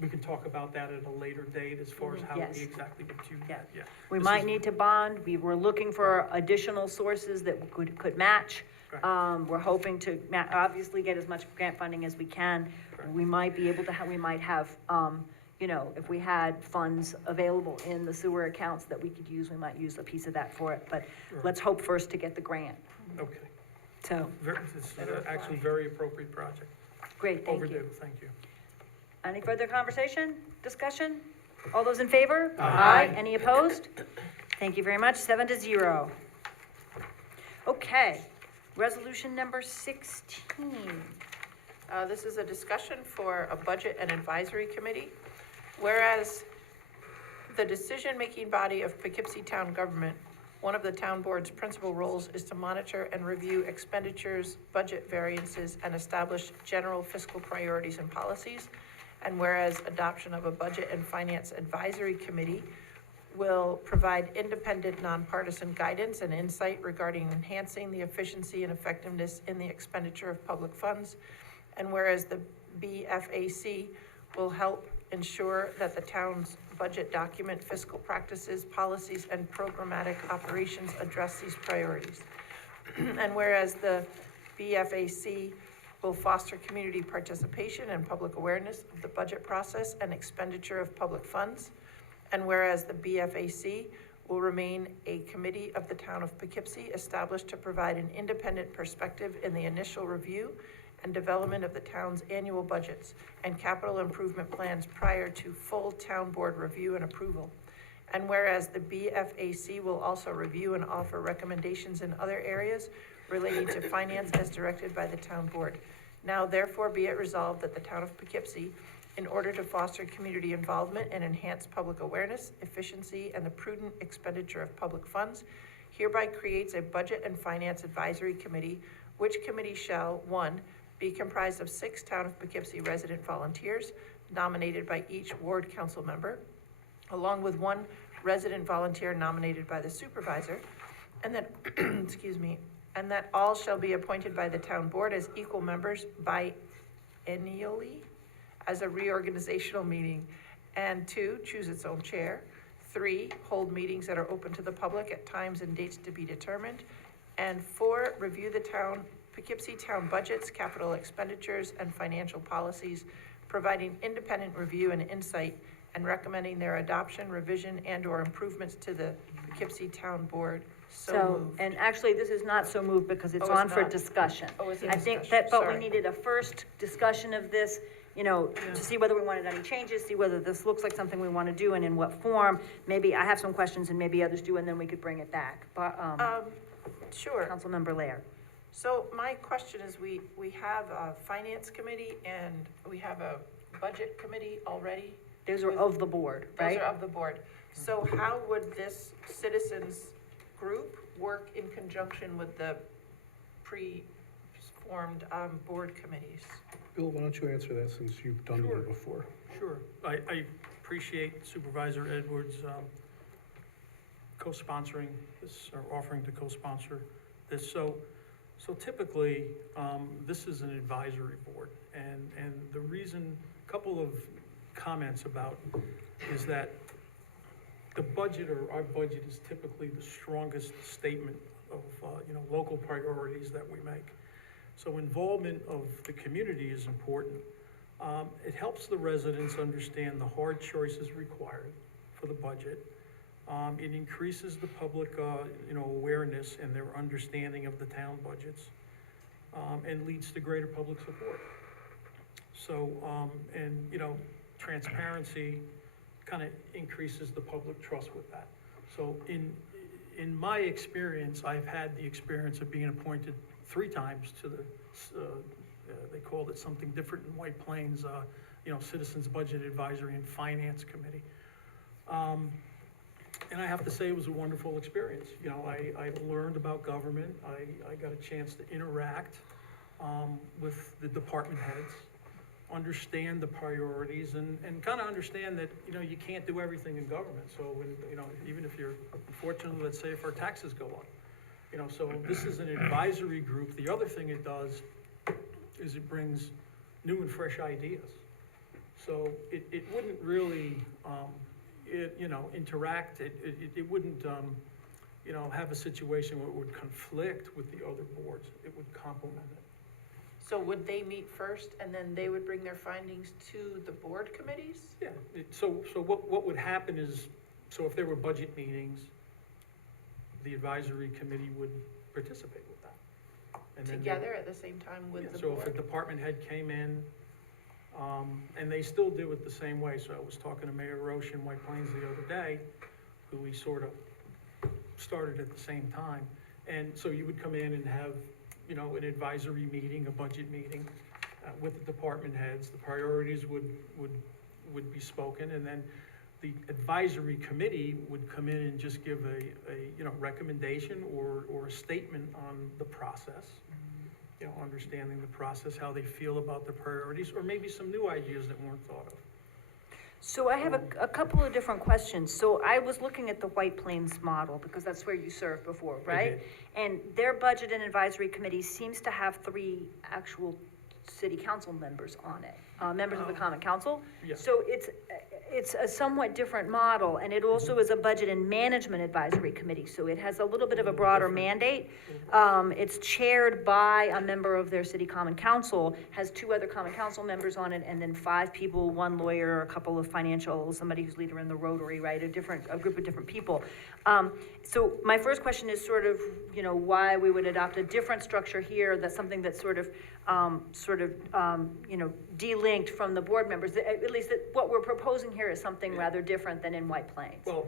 We can talk about that at a later date as far as how Yes. we exactly would do that, yeah. We This might is- need to bond. We were looking for additional sources that could match. Right. We're hoping to obviously get as much grant funding as we can. Right. We might be able to we might have, if we had funds available in the sewer accounts that we could use, we might use a piece of that for it. But Sure. let's hope first to get the grant. Okay, So, it's actually a very appropriate project. great, thank you. Overdue, thank you. Any further conversation, discussion? All those in favor? Aye. Any opposed? Thank you very much, 7-0. Okay, resolution number 16. This is a discussion for a budget and advisory committee. Whereas the decision-making body of Poughkeepsie Town Government, one of the town board's principal roles is to monitor and review expenditures, budget variances, and establish general fiscal priorities and policies. And whereas adoption of a budget and finance advisory committee will provide independent, nonpartisan guidance and insight regarding enhancing the efficiency and effectiveness in the expenditure of public funds. And whereas the BFAC will help ensure that the town's budget document, fiscal practices, policies, and programmatic operations address these priorities. And whereas the BFAC will foster community participation and public awareness of the budget process and expenditure of public funds. And whereas the BFAC will remain a committee of the town of Poughkeepsie established to provide an independent perspective in the initial review and development of the town's annual budgets and capital improvement plans prior to full town board review and approval. And whereas the BFAC will also review and offer recommendations in other areas relating to finance as directed by the town board. Now therefore be it resolved that the town of Poughkeepsie, in order to foster community involvement and enhance public awareness, efficiency, and the prudent expenditure of public funds, hereby creates a Budget and Finance Advisory Committee, which committee shall, 1, be comprised of 6 town of Poughkeepsie resident volunteers, nominated by each ward council member, along with 1 resident volunteer nominated by the supervisor, and that, excuse me, and that all shall be appointed by the town board as equal members biennially as a reorganizational meeting, and 2, choose its own chair, 3, hold meetings that are open to the public at times and dates to be determined, and 4, review the Poughkeepsie town budgets, capital expenditures, and financial policies, providing independent review and insight, and recommending their adoption, revision, and/or improvements to the Poughkeepsie Town Board. So moved. And actually, this is not so moved because it's Oh, it's on for not? discussion. Oh, it's a I think discussion, that, but we sorry. needed a first discussion of this, to see whether we wanted any changes, see whether this looks like something we want to do and in what form. Maybe I have some questions and maybe others do, and then we could bring it back. But, Sure. Councilmember Lair. So my question is, we have a finance committee and we have a budget committee already. Those are of the board, right? Those are of the board. So how would this citizens group work in conjunction with the pre-formed, board committees? Bill, why don't you answer that since you've done Sure. one before? Sure. I appreciate Supervisor Edwards co-sponsoring this, or offering to co-sponsor this. So typically, this is an advisory board, and the reason, a couple of comments about, is that the budget, or our budget, is typically the strongest statement of, local priorities that we make. So involvement of the community is important. It helps the residents understand the hard choices required for the budget. It increases the public, awareness and their understanding of the town budgets, and leads to greater public support. So, transparency kind of increases the public trust with that. So in my experience, I've had the experience of being appointed 3 times to the, they called it something different in White Plains, Citizens Budget Advisory and Finance Committee. And I have to say, it was a wonderful experience. I learned about government. I got a chance to interact with the department heads, understand the priorities, and kind of understand that, you can't do everything in government. So when, even if you're unfortunate, let's say if our taxes go up, so this is an advisory group. The other thing it does is it brings new and fresh ideas. So it wouldn't really, interact, it wouldn't, have a situation where it would conflict with the other boards. It would complement it. So would they meet first and then they would bring their findings to the board committees? Yeah, so what would happen is, so if there were budget meetings, the advisory committee would participate with that. And then they- Together at the same time with the So if a board? department head came in, and they still do it the same way, so I was talking to Mayor Roche in White Plains the other day, who we sort of started at the same time. And so you would come in and have, an advisory meeting, a budget meeting, with the department heads. The priorities would be spoken, and then the advisory committee would come in and just give a recommendation or a statement on the process. Understanding the process, how they feel about the priorities, or maybe some new ideas that weren't thought of. So I have a couple of different questions. So I was looking at the White Plains model, because that's where you served before, right? And their budget and advisory committee seems to have 3 actual city council members on it. members of the common council. Yeah. So it's a somewhat different model, and it also is a budget and management advisory committee, so it has a little bit of a broader mandate. It's chaired by a member of their city common council, has 2 other common council members on it, and then 5 people, 1 lawyer, a couple of financial, somebody who's leader in the Rotary, right, a group of different people. So my first question is sort of, why we would adopt a different structure here, that's something that's sort of, delinked from the board members. At least what we're proposing here is something rather different than in White Plains. Well,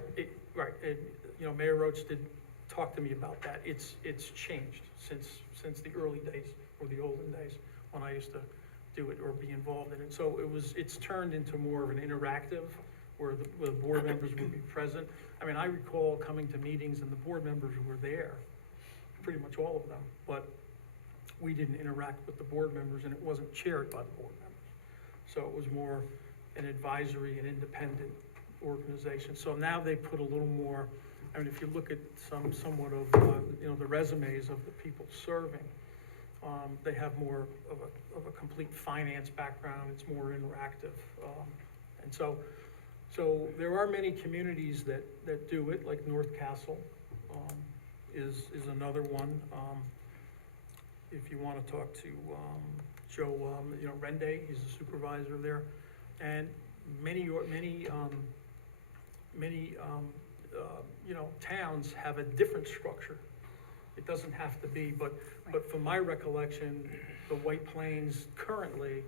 right, Mayor Roach did talk to me about that. It's changed since the early days, or the olden days, when I used to do it or be involved in it. So it's turned into more of an interactive, where the board members would be present. I mean, I recall coming to meetings and the board members were there, pretty much all of them, but we didn't interact with the board members, and it wasn't chaired by the board members. So it was more an advisory and independent organization. So now they put a little more, I mean, if you look at somewhat of, the resumes of the people serving, they have more of a complete finance background. It's more interactive. And so there are many communities that do it, like North Castle is another one. If you want to talk to Joe, Rende, he's the supervisor there, and many towns have a different structure. It doesn't have to be, but from my recollection, the White Plains currently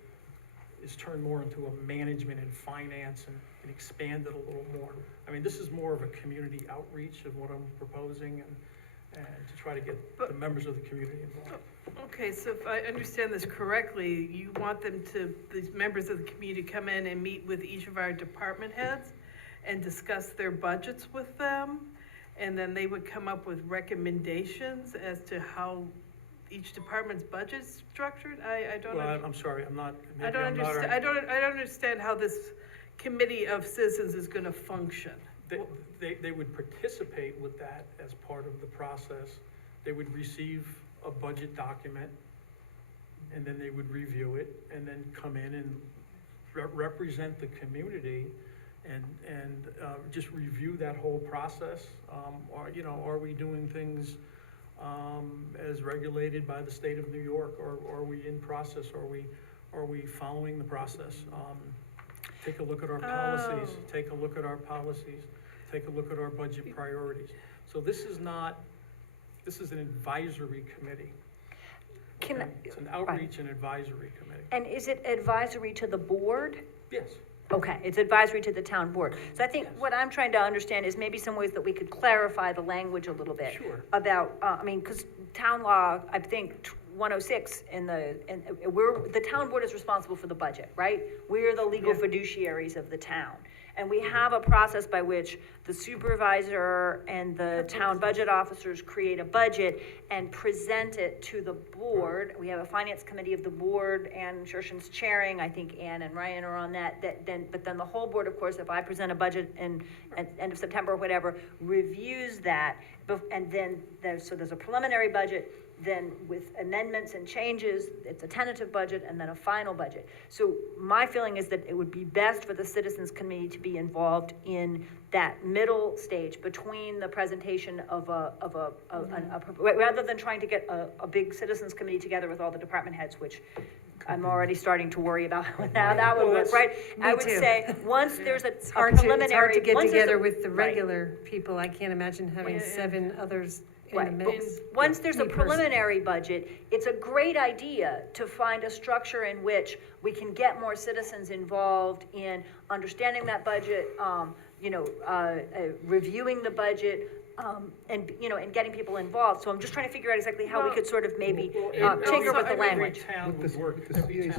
is turned more into a management and finance and expanded a little more. I mean, this is more of a community outreach of what I'm proposing, and to try to get the members of the community involved. Okay, so if I understand this correctly, you want these members of the community come in and meet with each of our department heads and discuss their budgets with them, and then they would come up with recommendations as to how each department's budget's structured? I don't. Well, I'm sorry, I'm not. I don't understand. I don't understand how this committee of citizens is going to function. They would participate with that as part of the process. They would receive a budget document, and then they would review it, and then come in and represent the community, and just review that whole process. Are we doing things as regulated by the state of New York, or are we in process? Are we following the process? Take a look at our policies. Take a look at our policies. Take a look at our budget priorities. So this is an advisory committee. It's an outreach and advisory committee. And is it advisory to the board? Yes. Okay, it's advisory to the town board. So I think what I'm trying to understand is maybe some ways that we could clarify the language a little bit. Sure. About, because town law, I think 106 the town board is responsible for the budget, right? We're the legal fiduciaries of the town. And we have a process by which the supervisor and the town budget officers create a budget and present it to the board. We have a finance committee of the board, Ann Shershen's chairing, I think Ann and Ryan are on that. But then the whole board, of course, if I present a budget at end of September or whatever, reviews that. And then there's a preliminary budget, then with amendments and changes, it's a tentative budget, and then a final budget. So my feeling is that it would be best for the citizens committee to be involved in that middle stage between the presentation of rather than trying to get a big citizens committee together with all the department heads, which I'm already starting to worry about how that would work, right? I would say, once there's a preliminary. It's hard to get together with the right. regular people. I can't imagine having 7 others in the Right, mix. once there's a Me personally. preliminary budget, it's a great idea to find a structure in which we can get more citizens involved in understanding that budget, reviewing the budget, and getting people involved. So I'm just trying to figure out exactly how we could sort of maybe tinker with the language. Every town would work differently.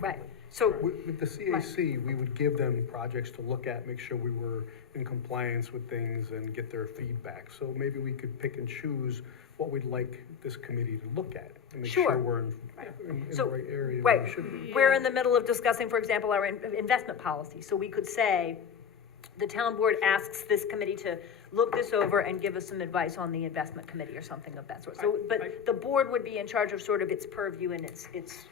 Right, so, With the CAC, we would give them projects to look at, make sure we were in compliance with things and get their feedback. So maybe we could pick and choose what we'd like this committee to look at and make Sure. sure we're in the So, right area where we right, should be. we're in the middle of discussing, for example, our investment policy. So we could say, the town board asks this committee to look this over and give us some advice on the investment committee or something of that sort. So, I- but the board would be in charge of sort of its purview and its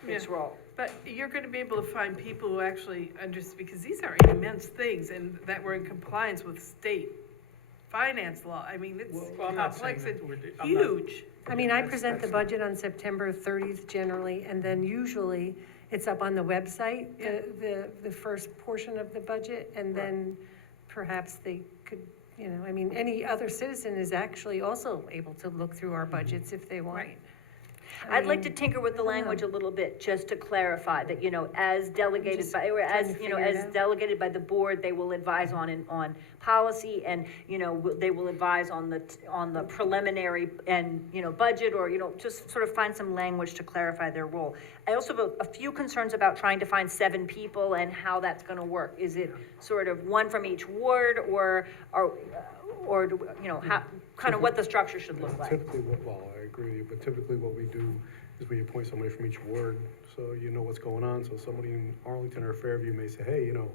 Yeah. role. But you're gonna be able to find people who actually understand, because these are immense things and that were in compliance with state finance law. I mean, it's Well, I'm not saying complex that and I'm not- huge. I mean, I That's- present the that's- budget on September 30th generally, and then usually it's up on the website, the first portion of the budget, and then perhaps they could, you know, I mean, any other citizen is actually also able to look through our budgets if they want. Right. I I'd like to mean, tinker with the I don't know. language a little bit, just to clarify that, you know, as delegated Just by, or trying as, to you know, figure it as out. delegated by the board, they will advise on policy, and, you know, they will advise on the preliminary and, you know, budget, or, you know, just sort of find some language to clarify their role. I also have a few concerns about trying to find 7 people and how that's gonna work. Is it sort of one from each ward, or, you know, how, kind of what the structure should look like? Typically, well, I agree with you, but typically what we do is we appoint somebody from each ward, so you know what's going on. So somebody in Arlington or Fairview may say, hey, you know,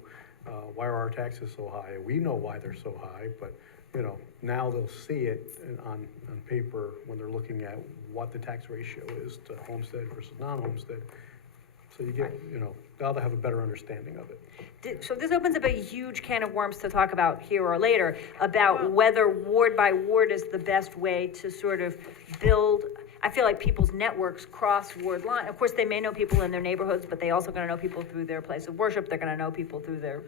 why are our taxes so high? We know why they're so high, but, you know, now they'll see it on paper when they're looking at what the tax ratio is to homestead versus non-homestead. So you get, you know, they'll have a better understanding of it. So this opens up a huge can of worms to talk about here or later, about whether ward by ward is the best way to sort of build. I feel like people's networks cross ward line. Of course, they may know people in their neighborhoods, but they also gonna know people through their place of worship. They're gonna know people through their,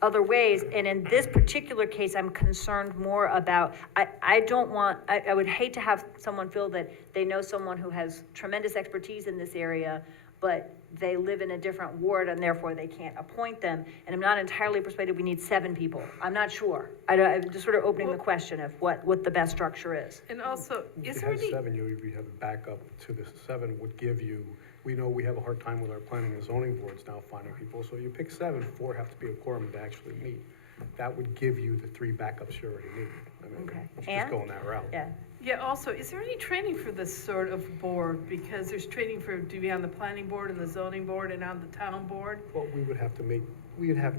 other ways. And in this particular case, I'm concerned more about, I would hate to have someone feel that they know someone who has tremendous expertise in this area, but they live in a different ward and therefore they can't appoint them. And I'm not entirely persuaded we need 7 people. I'm not sure. I'm just sort of opening the question of what the best structure is. And also, If is you there had any, 7, you would have a backup to the 7 would give you, we know we have a hard time with our planning and zoning boards now finding people, so you pick 7, 4 have to be a quorum to actually meet. That would give you the 3 backups you already need. I mean, Okay. it's And? just going that route. Yeah. yeah, also, is there any training for this sort of board? Because there's training to be on the planning board and the zoning board and on the town board. Well, we'd have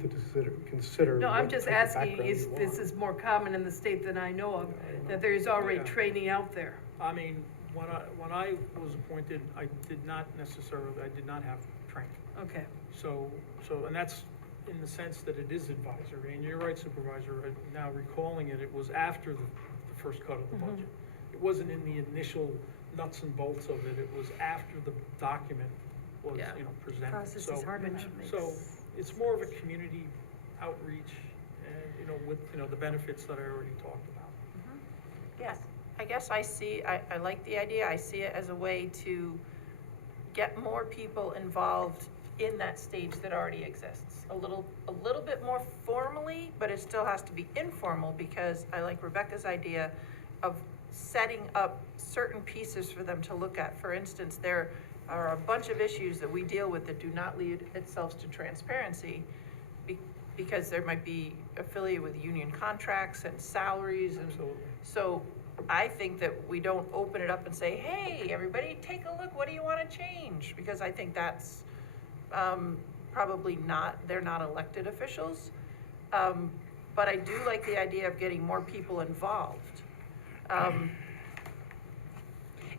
to consider. No, I'm what just type of asking, background is, you this want. is more common in the state than I know of, that there's already Yeah. training out there. I mean, when I was appointed, I did not have training. Okay. So, and that's in the sense that it is advisory, and you're right, Supervisor, now recalling it, it was after the first cut of the budget. It wasn't in the initial nuts and bolts of it, it was after the document was, Yeah. presented. Process So- is hard. So, it's more of a community outreach, and, with, the benefits that I already talked about. Yes, I guess I like the idea, I see it as a way to get more people involved in that stage that already exists. A little bit more formally, but it still has to be informal, because I like Rebecca's idea of setting up certain pieces for them to look at. For instance, there are a bunch of issues that we deal with that do not lead itself to transparency, because there might be affiliated with union contracts and salaries, and Absolutely. so I think that we don't open it up and say, hey, everybody, take a look, what do you want to change? Because I think that's probably not, they're not elected officials. But I do like the idea of getting more people involved.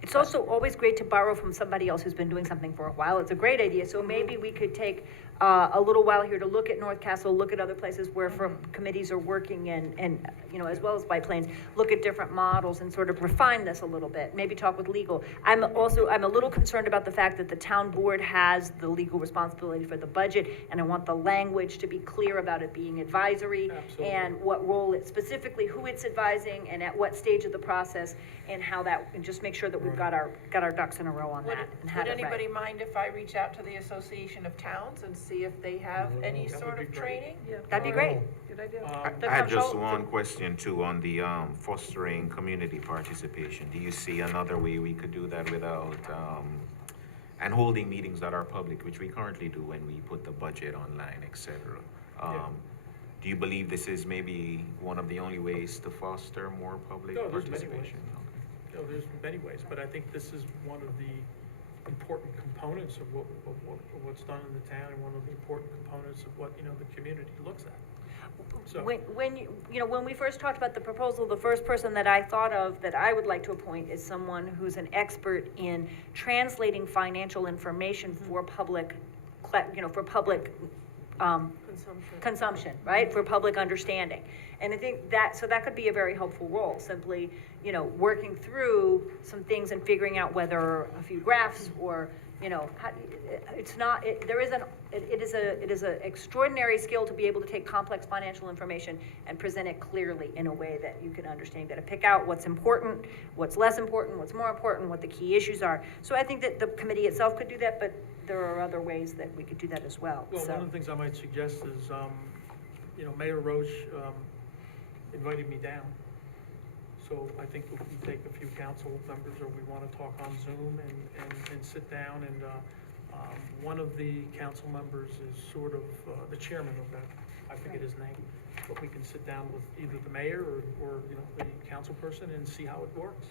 It's also always great to borrow from somebody else who's been doing something for a while. It's a great idea. So maybe we could take a little while here to look at North Castle, look at other places where committees are working, and as well as White Plains, look at different models and sort of refine this a little bit. Maybe talk with legal. I'm a little concerned about the fact that the town board has the legal responsibility for the budget, and I want the language to be clear about it being advisory. Absolutely. And what role it, specifically who it's advising and at what stage of the process, and how that, and just make sure that we've got our ducks in a row on Would, that and have would it right. anybody mind if I reach out to the Association of Towns and see if they have any That sort would of be great. training? Yeah. That'd be great. Good idea. The I had just control- one question too on the fostering community participation. Do you see another way we could do that without, and holding meetings that are public, which we currently do when we put the budget online, et cetera? Do you believe this is maybe one of the only ways to foster more public No, there's many participation? There's many ways, but I think this is one of the important components of what's done in the town, and one of the important components of what, the community looks at. So, When when we first talked about the proposal, the first person that I thought of that I would like to appoint is someone who's an expert in translating financial information for public, for public, consumption, right? For public understanding. And I think that could be a very helpful role, simply, working through some things and figuring out whether a few graphs or, it is an extraordinary skill to be able to take complex financial information and present it clearly in a way that you can understand, to pick out what's important, what's less important, what's more important, what the key issues are. So I think that the committee itself could do that, but there are other ways that we could do that as well. well, So- one of the things I might suggest is, Mayor Roche, invited me down. So I think if we take a few council members, or we want to talk on Zoom and sit down, and one of the council members is sort of the chairman of that, I forget his name, but we can sit down with either the mayor or the council person and see how it works.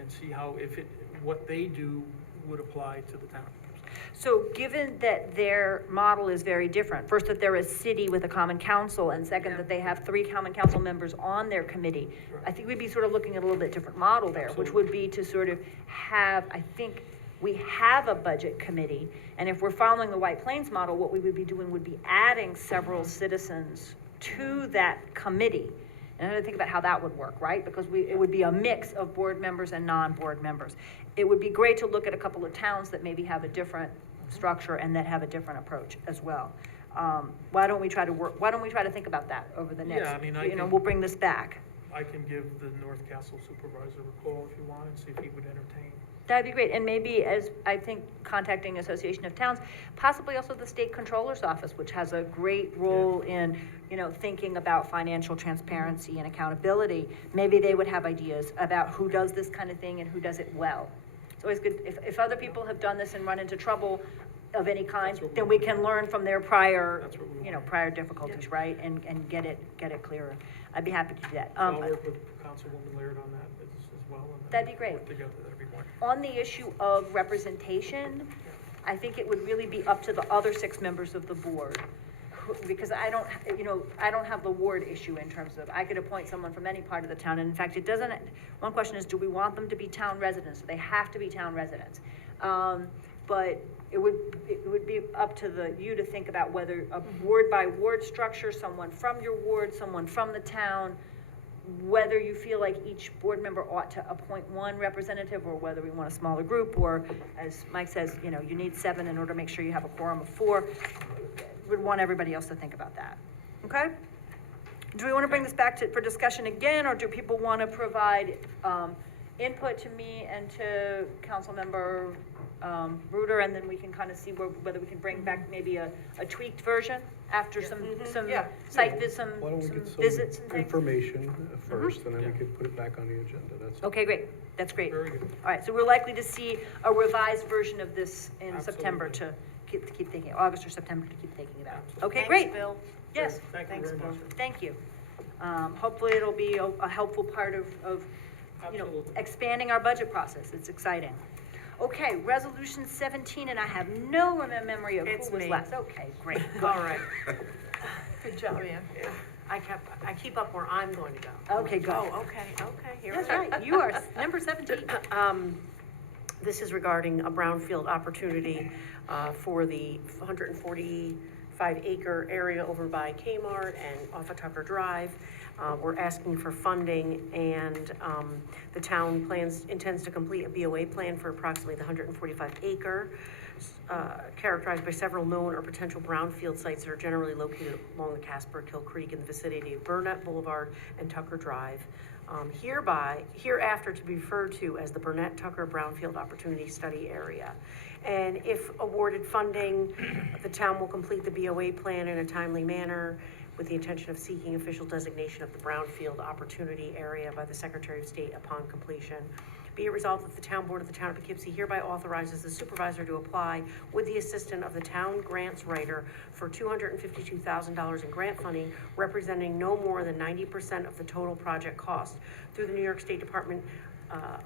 And see how, what they do would apply to the town. So given that their model is very different, first that they're a city with a common council, and second that they have 3 common council members on their committee, I think we'd be sort of looking at a little bit different model there, which would be to sort of have, I think, we have a budget committee, and if we're following the White Plains model, what we would be doing would be adding several citizens to that committee. And I had to think about how that would work, right? Because it would be a mix of board members and non-board members. It would be great to look at a couple of towns that maybe have a different structure and that have a different approach as well. Why don't we try to think about that over the next, Yeah, I mean, we'll bring this back. I can give the North Castle supervisor a call if you want, and see if he would entertain. That'd be great, and maybe, as I think, contacting Association of Towns, possibly also the State Controller's Office, which has a great role in, thinking about financial transparency and accountability. Maybe they would have ideas about who does this kind of thing and who does it well. It's always good, if other people have done this and run into trouble of any kind, then we can learn from their prior, prior difficulties, right? And get it clearer. I'd be happy to do that. So I'll work with Councilwoman Laird on that as well. And then That'd be great. work together, that'd be great. On the issue of representation, I think it would really be up to the other 6 members of the board. Because I don't have the ward issue in terms of, I could appoint someone from any part of the town, and in fact, one question is, do we want them to be town residents? Do they have to be town residents? But it would be up to you to think about whether a ward by ward structure, someone from your ward, someone from the town, whether you feel like each board member ought to appoint one representative, or whether we want a smaller group, or as Mike says, you need 7 in order to make sure you have a quorum of 4. Would want everybody else to think about that, okay? Do we want to bring this back for discussion again, or do people want to provide input to me and to Councilmember Ruder, and then we can kind of see whether we can bring back maybe a tweaked version after some Yeah. site visits, Why don't we some get visits some and things? information first, and then we could put it back on the agenda, that's. Okay, great, that's great. Very good. All right, so we're likely to see a revised version of this in Absolutely. September to keep thinking, August or September to keep thinking about. Okay, Thanks, great. Bill. Yes, Thank you Thanks, very Bill. much. thank you. Hopefully it'll be a helpful part of Absolutely. expanding our budget process. It's exciting. Okay, resolution 17, and I have no memory of It's who was me. last. Okay, great. All right. Good job, Ann. I keep up where I'm going to go. Okay, go. Oh, okay, here we That's go. right, you are number 17. This is regarding a brownfield opportunity for the 145-acre area over by Kmart and off of Tucker Drive. We're asking for funding, and the town intends to complete a BOA plan for approximately the 145-acre, characterized by several known or potential brownfield sites that are generally located along the Casper-Kill Creek in the vicinity of Burnett Boulevard and Tucker Drive. Hereafter to be referred to as the Burnett-Tucker Brownfield Opportunity Study Area. And if awarded funding, the town will complete the BOA plan in a timely manner with the intention of seeking official designation of the Brownfield Opportunity Area by the Secretary of State upon completion. Be it resolved that the town board of the town of Poughkeepsie hereby authorizes the supervisor to apply with the assistance of the town grants writer for $252,000 in grant funding, representing no more than 90% of the total project cost through the New York State Department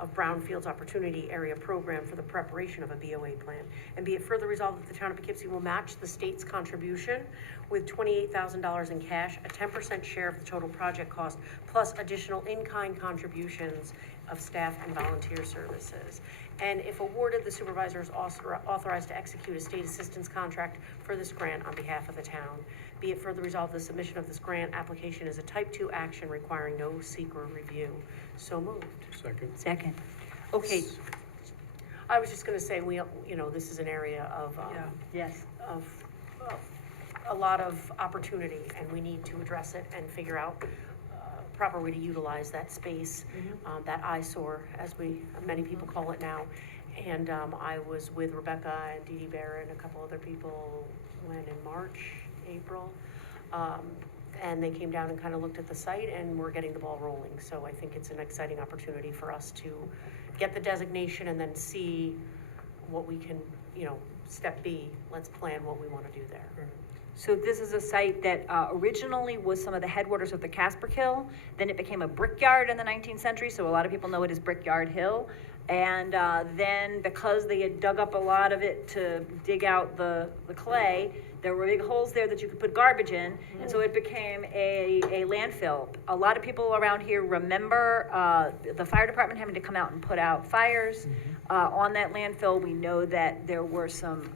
of Brownfields Opportunity Area Program for the preparation of a BOA plan. And be it further resolved that the town of Poughkeepsie will match the state's contribution with $28,000 in cash, a 10% share of the total project cost, plus additional in-kind contributions of staff and volunteer services. And if awarded, the supervisor is authorized to execute a state assistance contract for this grant on behalf of the town. Be it further resolved, the submission of this grant application is a type 2 action requiring no secret review. So moved. Second. Second. Okay. I was just gonna say, this is an area of, Yes. of a lot of opportunity, and we need to address it and figure out proper way to utilize that space, that eyesore, as many people call it now. And I was with Rebecca and Dee Dee Barrett and a couple other people in March, April. And they came down and kind of looked at the site, and we're getting the ball rolling. So I think it's an exciting opportunity for us to get the designation and then see what we can, step B, let's plan what we want to do there. So this is a site that originally was some of the headwaters of the Casperkill. Then it became a brickyard in the 19th century, so a lot of people know it as Brickyard Hill. And then because they had dug up a lot of it to dig out the clay, there were big holes there that you could put garbage in, and so it became a landfill. A lot of people around here remember the fire department having to come out and put out fires on that landfill. We know that there were some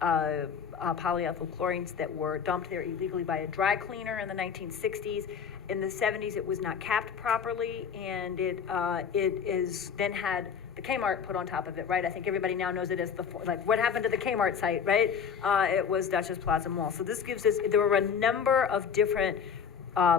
polyethyl chlorines that were dumped there illegally by a dry cleaner in the 1960s. In the 70s, it was not capped properly, and it is then had the Kmart put on top of it, right? I think everybody now knows it as what happened to the Kmart site, right? It was Dutchess Plaza Mall. So this gives us, there were a number of different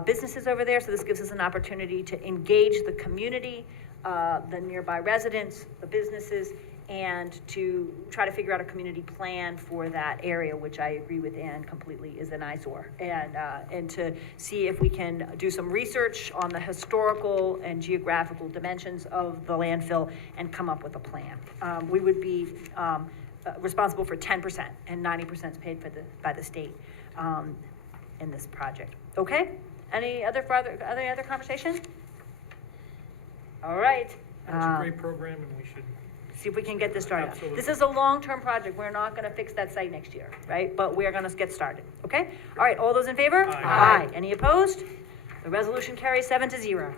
businesses over there, so this gives us an opportunity to engage the community, the nearby residents, the businesses, and to try to figure out a community plan for that area, which I agree with Ann completely is an eyesore. And to see if we can do some research on the historical and geographical dimensions of the landfill and come up with a plan. We would be responsible for 10%, and 90% is paid by the state in this project. Okay? Any other conversation? All right. That's a great program, and we should. See if we can get this started. Absolutely. This is a long-term project. We're not gonna fix that site next year, right? But we're gonna get started, okay? All right, all those in favor? Aye. Any opposed? The resolution carries 7-0.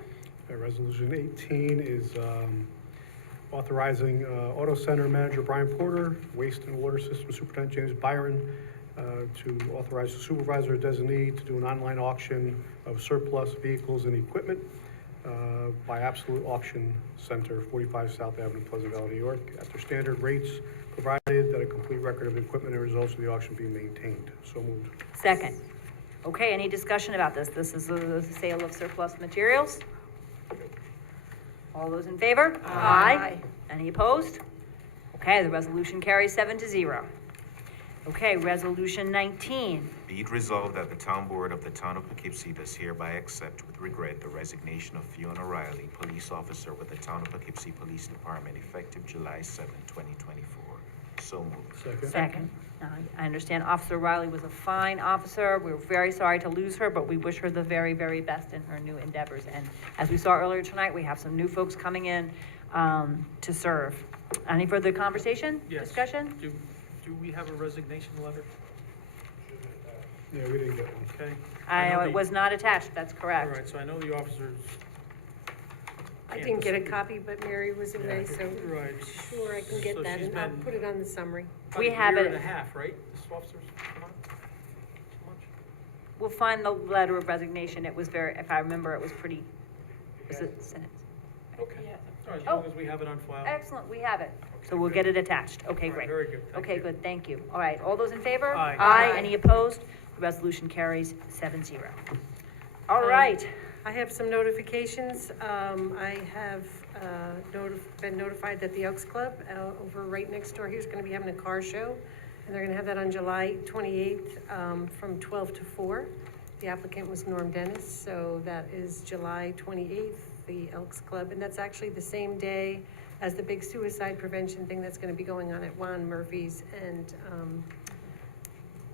Resolution 18 is authorizing Auto Center Manager Brian Porter, Waste and Water System Superintendent James Byron, to authorize the supervisor designee to do an online auction of surplus vehicles and equipment by Absolute Auction Center, 45 South Avenue, Pleasant Valley, New York, at their standard rates, provided that a complete record of the equipment and results of the auction be maintained. So moved. Second. Okay, any discussion about this? This is the sale of surplus materials. All those in favor? Aye. Any opposed? Okay, the resolution carries 7-0. Okay, resolution 19. Be it resolved that the town board of the town of Poughkeepsie does hereby accept with regret the resignation of Fiona Riley, police officer with the town of Poughkeepsie Police Department, effective July 7, 2024. So moved. Second. I understand Officer Riley was a fine officer. We're very sorry to lose her, but we wish her the very, very best in her new endeavors. And as we saw earlier tonight, we have some new folks coming in to serve. Any further conversation, Yes. discussion? Do we have a resignation letter? Yeah, we didn't get one. Okay. I know the- it was not attached, that's All correct. right, so I know the officers. I didn't get a copy, but Mary was away, so Right. sure I can So get that, she's and I'll been- put it on the summary. We About have a year it- and a half, right? This officer's come on? Too much? We'll find the letter of resignation. It was if I remember, it was pretty, was it sentence? Okay. Yeah. All right, as Oh. long as we have it on file. Excellent, we have it. So Okay, we'll good. get it attached. Okay, All right, great. very good. Thank Okay, you. good, thank you. All right, all those in favor? Aye. Aye, Aye. any opposed? The resolution carries 7-0. All right, I have some notifications. I have been notified that the Elks Club over right next door here is going to be having a car show. And they're going to have that on July 28th from 12 to 4. The applicant was Norm Dennis, so that is July 28th, the Elks Club. And that's actually the same day as the big suicide prevention thing that's going to be going on at Juan Murphy's and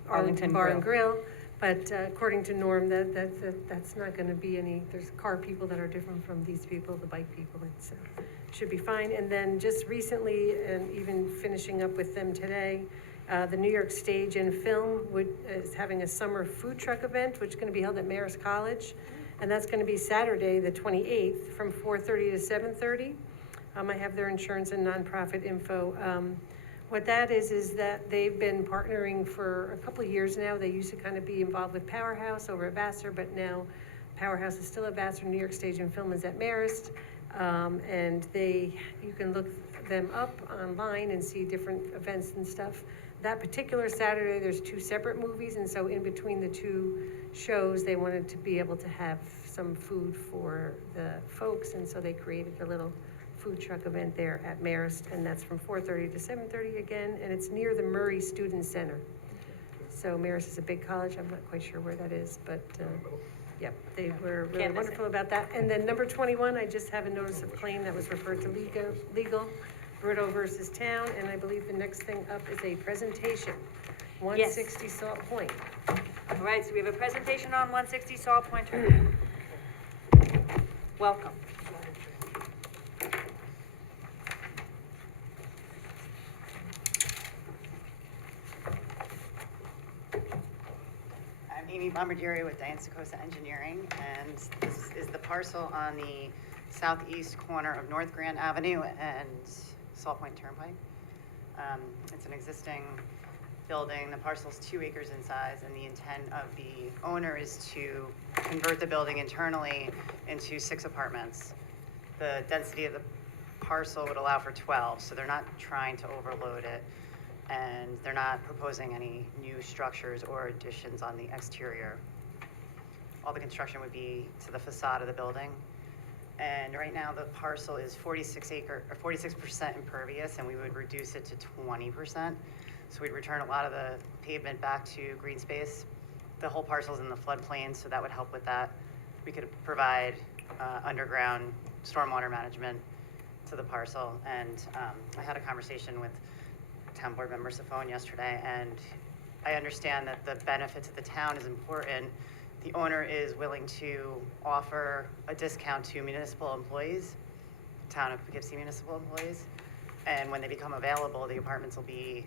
Arlington Bar and Grill. Grill. But according to Norm, that's not gonna be any, there's car people that are different from these people, the bike people, and so should be fine. And then just recently, and even finishing up with them today, the New York Stage and Film is having a summer food truck event, which is gonna be held at Marist College. And that's gonna be Saturday, the 28th, from 4:30 to 7:30. I have their insurance and nonprofit info. What that is that they've been partnering for a couple of years now. They used to kind of be involved with Powerhouse over at Vassar, but now Powerhouse is still at Vassar, New York Stage and Film is at Marist. And you can look them up online and see different events and stuff. That particular Saturday, there's 2 separate movies, and so in between the 2 shows, they wanted to be able to have some food for the folks, and so they created a little food truck event there at Marist, and that's from 4:30 to 7:30 again, and it's near the Murray Student Center. So Marist is a big college, I'm not quite sure where that is, but, yep, they were really Can't miss wonderful about that. And then number 21, I just have a notice of claim that was referred to legal, Brito versus Town, and I believe the next thing up is a presentation, 160 Salt Point. All right, so we have a presentation on 160 Salt Point. Welcome. I'm Amy Bombardieri with Diane Secosa Engineering, and this is the parcel on the southeast corner of North Grand Avenue and Salt Point Turnpike. It's an existing building. The parcel's 2 acres in size, and the intent of the owner is to convert the building internally into 6 apartments. The density of the parcel would allow for 12, so they're not trying to overload it, and they're not proposing any new structures or additions on the exterior. All the construction would be to the facade of the building. And right now, the parcel is 46% impervious, and we would reduce it to 20%. So we'd return a lot of the pavement back to green space. The whole parcel's in the floodplain, so that would help with that. We could provide underground stormwater management to the parcel. And I had a conversation with Town Board Member Safone yesterday, and I understand that the benefit to the town is important. The owner is willing to offer a discount to municipal employees, Town of Poughkeepsie municipal employees. And when they become available, the apartments will be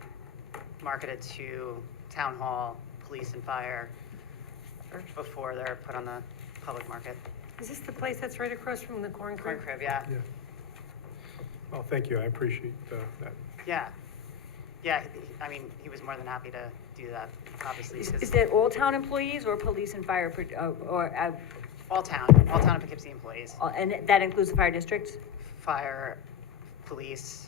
marketed to town hall, police and fire before they're put on the public market. Is this the place that's right across from the Corn Corn Crib? crib, yeah. Yeah. Well, thank you, I appreciate that. Yeah. Yeah, I mean, he was more than happy to do that, obviously, Is because that all town employees or police and fire, all town of Poughkeepsie employees, and that includes the fire district, fire, police,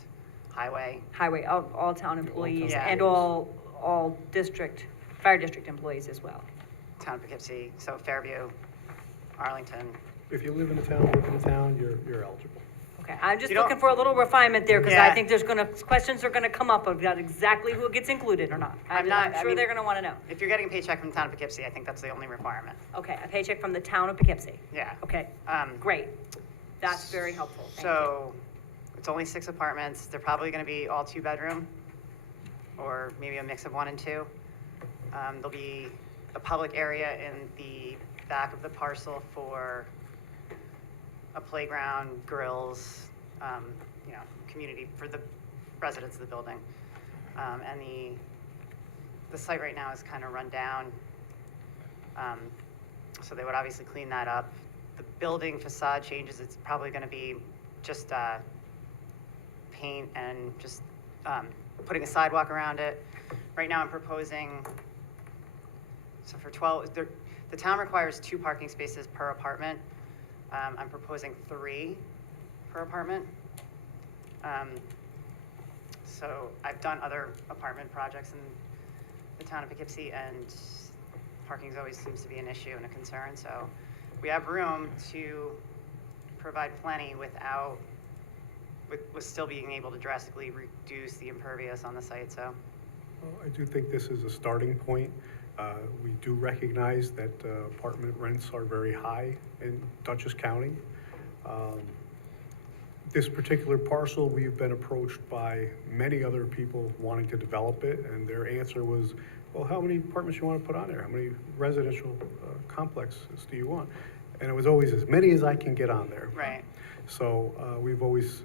highway. highway, all town employees, Yeah. and all district, fire district employees as well? Town of Poughkeepsie, so Fairview, Arlington. If you live in the town, work in the town, you're eligible. Okay, I'm just You don't- looking for a little refinement there, because I Yeah. think questions are gonna come up about exactly who gets included or not. I I'm sure mean, they're gonna wanna know. If you're getting a paycheck from the town of Poughkeepsie, I think that's the only requirement. Okay, a paycheck from the town of Poughkeepsie. Yeah. Okay, Um, great. That's very helpful. Thank you. So it's only 6 apartments. They're probably going to be all 2-bedroom or maybe a mix of 1 and 2. There'll be a public area in the back of the parcel for a playground, grills, community for the residents of the building. And the site right now is kind of run down. So they would obviously clean that up. The building facade changes, it's probably gonna be just paint and just putting a sidewalk around it. Right now I'm proposing, so for 12, the town requires 2 parking spaces per apartment. I'm proposing 3 per apartment. So I've done other apartment projects in the town of Poughkeepsie, and parking always seems to be an issue and a concern, so we have room to provide plenty with still being able to drastically reduce the impervious on the site, so. Well, I do think this is a starting point. We do recognize that apartment rents are very high in Dutchess County. This particular parcel, we've been approached by many other people wanting to develop it, and their answer was well, how many apartments you want to put on there? How many residential complexes do you want? And it was always as many as I can get on there. Right. So we've always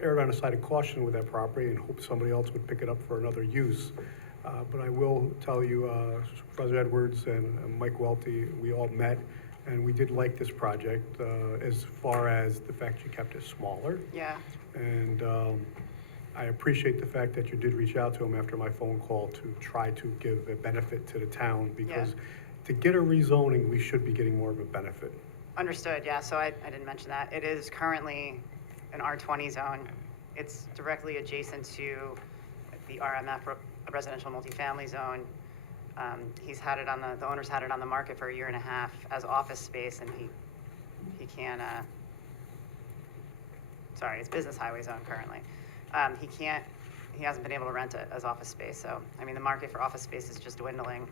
erred on the side of caution with that property and hoped somebody else would pick it up for another use. But I will tell you, Supervisor Edwards and Mike Welty, we all met, and we did like this project as far as the fact you kept it smaller. Yeah. And I appreciate the fact that you did reach out to him after my phone call to try to give a benefit to the town, because to get a rezoning, we should be getting more of a benefit. Understood, yeah, so I didn't mention that. It is currently an R20 zone. It's directly adjacent to the RMF, residential multifamily zone. He's had it on the owner's had it on the market for 1.5 years as office space, and he can't, sorry, it's business highway zone currently. He hasn't been able to rent it as office space, so, I mean, the market for office space is just dwindling.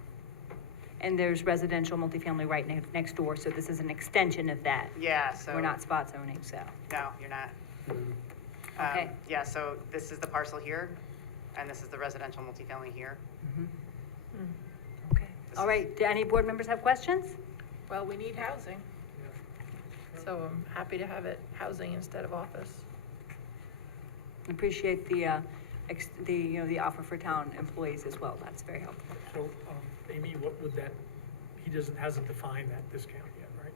And there's residential multifamily right next door, so this is an extension of that. Yeah, so. We're not spot zoning, so. No, you're not. Okay. Yeah, so this is the parcel here, and this is the residential multifamily here. Okay. All right, do any board members have questions? Well, we need housing. So I'm happy to have it housing instead of office. Appreciate the offer for town employees as well. That's very helpful. So, Amy, what would that, hasn't defined that discount yet, right?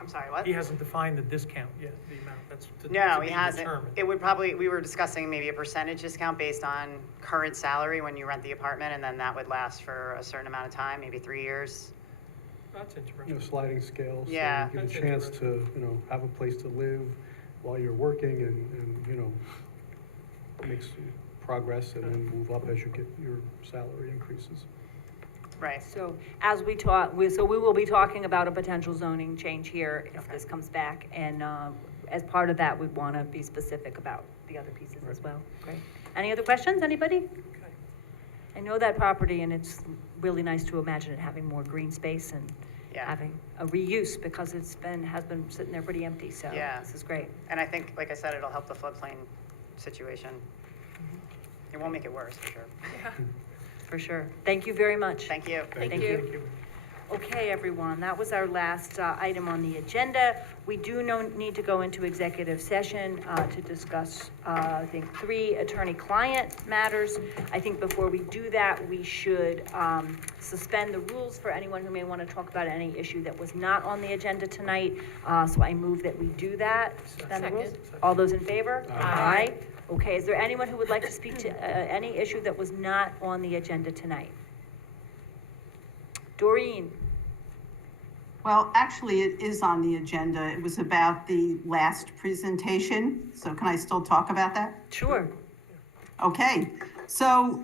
I'm sorry, what? He hasn't defined the discount yet, the amount, that's to No, be he hasn't. determined. It would probably, we were discussing maybe a percentage discount based on current salary when you rent the apartment, and then that would last for a certain amount of time, maybe 3 years. That's interesting. Sliding scale. So Yeah. you get a That's chance interesting. to, have a place to live while you're working and makes progress and then move up as you get your salary increases. Right. So as we talk, we will be talking about a potential zoning change here if this comes back. And as part of that, we'd want to be specific about the other pieces as well. Great. Any other questions, anybody? Okay. I know that property, and it's really nice to imagine it having more green space and Yeah. having a reuse, because has been sitting there pretty empty, so Yeah. this is great. And I think, like I said, it'll help the floodplain situation. It won't make it worse, for sure. For sure. Thank you very much. Thank you. Thank you. Okay, everyone, that was our last item on the agenda. We do need to go into executive session to discuss, I think, 3 attorney-client matters. I think before we do that, we should suspend the rules for anyone who may want to talk about any issue that was not on the agenda tonight. So I move that we do that. Suspend the rules. All those in favor? Aye. Okay, is there anyone who would like to speak to any issue that was not on the agenda tonight? Doreen? Well, actually, it is on the agenda. It was about the last presentation. So can I still talk about that? Sure. Okay, so,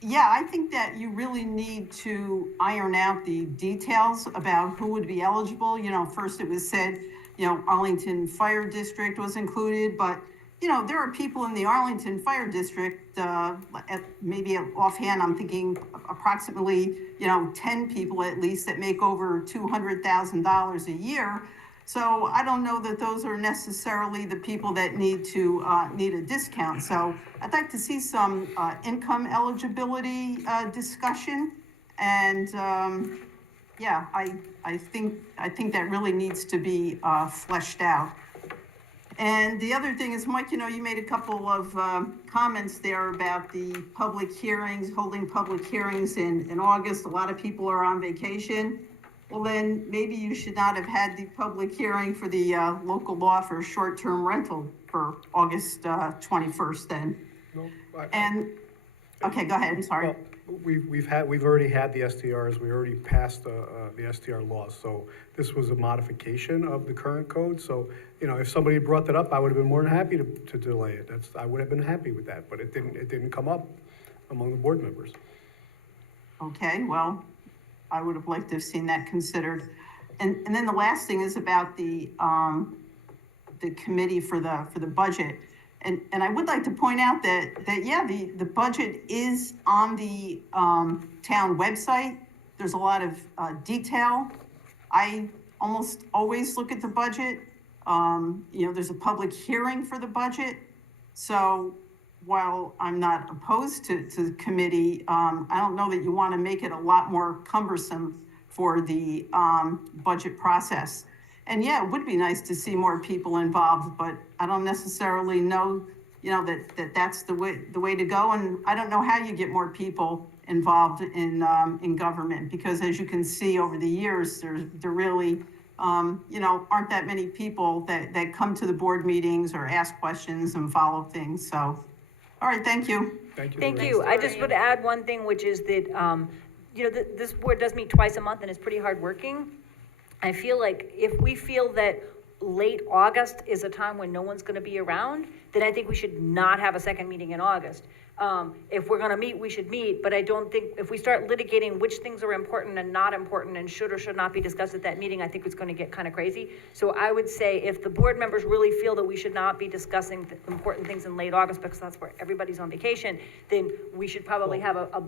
yeah, I think that you really need to iron out the details about who would be eligible. First it was said, Arlington Fire District was included, but, there are people in the Arlington Fire District, maybe offhand, I'm thinking approximately, 10 people at least that make over $200,000 a year. So I don't know that those are necessarily the people that need a discount. So I'd like to see some income eligibility discussion. And yeah, I think that really needs to be fleshed out. And the other thing is, Mike, you made a couple of comments there about the public hearings, holding public hearings in August. A lot of people are on vacation. Well, then maybe you should not have had the public hearing for the local law for short-term rental for August 21st then. No, And, okay, go ahead, I'm sorry. Well, we've already had the STRs, we already passed the STR laws, so this was a modification of the current code, so, if somebody had brought that up, I would have been more than happy to delay it, I would have been happy with that, but it didn't come up among the board members. Okay, well, I would have liked to have seen that considered. And then the last thing is about the committee for the budget. And I would like to point out that yeah, the budget is on the town website. There's a lot of detail. I almost always look at the budget. There's a public hearing for the budget. So while I'm not opposed to the committee, I don't know that you want to make it a lot more cumbersome for the, budget process. And yeah, it would be nice to see more people involved, but I don't necessarily know, that's the way to go. And I don't know how you get more people involved in government, because as you can see over the years, there really, aren't that many people that come to the board meetings or ask questions and follow things, so. All right, thank you. Thank you. Thank Lorraine. you. I just would add one thing, which is that, this board does meet twice a month and it's pretty hardworking. I feel like if we feel that late August is a time when no one's gonna be around, then I think we should not have a second meeting in August. If we're gonna meet, we should meet, but I don't think, if we start litigating which things are important and not important and should or should not be discussed at that meeting, I think it's gonna get kind of crazy. So I would say if the board members really feel that we should not be discussing the important things in late August, because that's where everybody's on vacation, then we should probably have a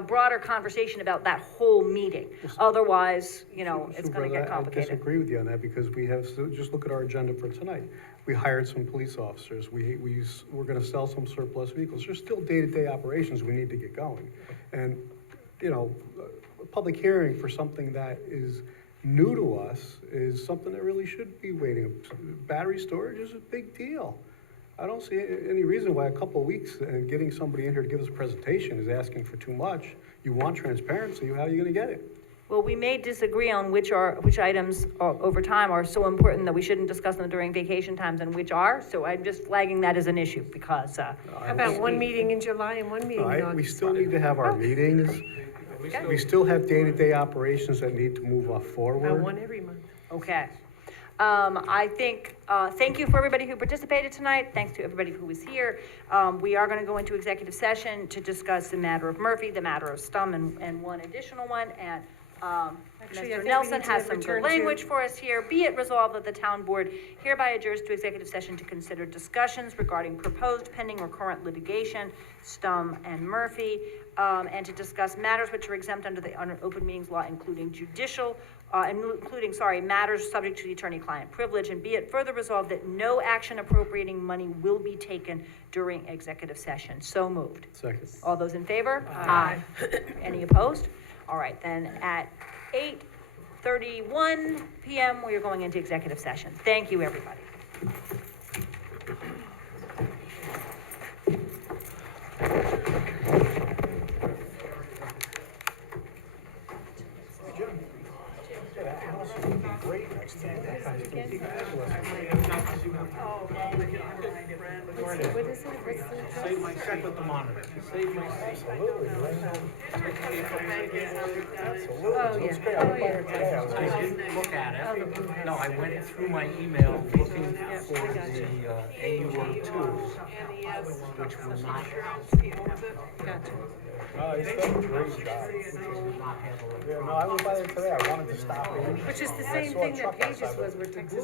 broader conversation about that whole meeting. Otherwise, it's gonna get I complicated. disagree with you on that, because we have, so just look at our agenda for tonight. We hired some police officers, we're gonna sell some surplus vehicles, there's still day-to-day operations we need to get going. And, a public hearing for something that is new to us is something that really should be waiting. Battery storage is a big deal. I don't see any reason why a couple of weeks and getting somebody in here to give us a presentation is asking for too much. You want transparency, how are you gonna get it? Well, we may disagree on which items over time are so important that we shouldn't discuss them during vacation times and which are, so I'm just flagging that as an issue because, How about one meeting in July and one meeting in We August? still need to have our meetings. We still have day-to-day operations that need to move About forward. one every month. okay. I think, thank you for everybody who participated tonight. Thanks to everybody who was here. We are gonna go into executive session to discuss the matter of Murphy, the matter of Stum, and one additional one, and, Actually, I Mr. think we Nelson need to has some good return to- language for us here. Be it resolved that the town board hereby adjourns to executive session to consider discussions regarding proposed pending or current litigation, Stum and Murphy, and to discuss matters which are exempt under the open meetings law, including matters subject to the attorney-client privilege, and be it further resolved that no action appropriating money will be taken during executive session. So moved. Second. All those in favor? Aye. Any opposed? All right, then at 8:31 PM, we are going into executive session. Thank you, everybody. Save my check with the monitor. Save my. Oh, yeah. I didn't look at it. No, I went through my email looking for the AUO2, which was not. Gotcha. He's done a great job. Yeah, no, I went by there today, I wanted to stop. Which is the same thing that Pages was with Texas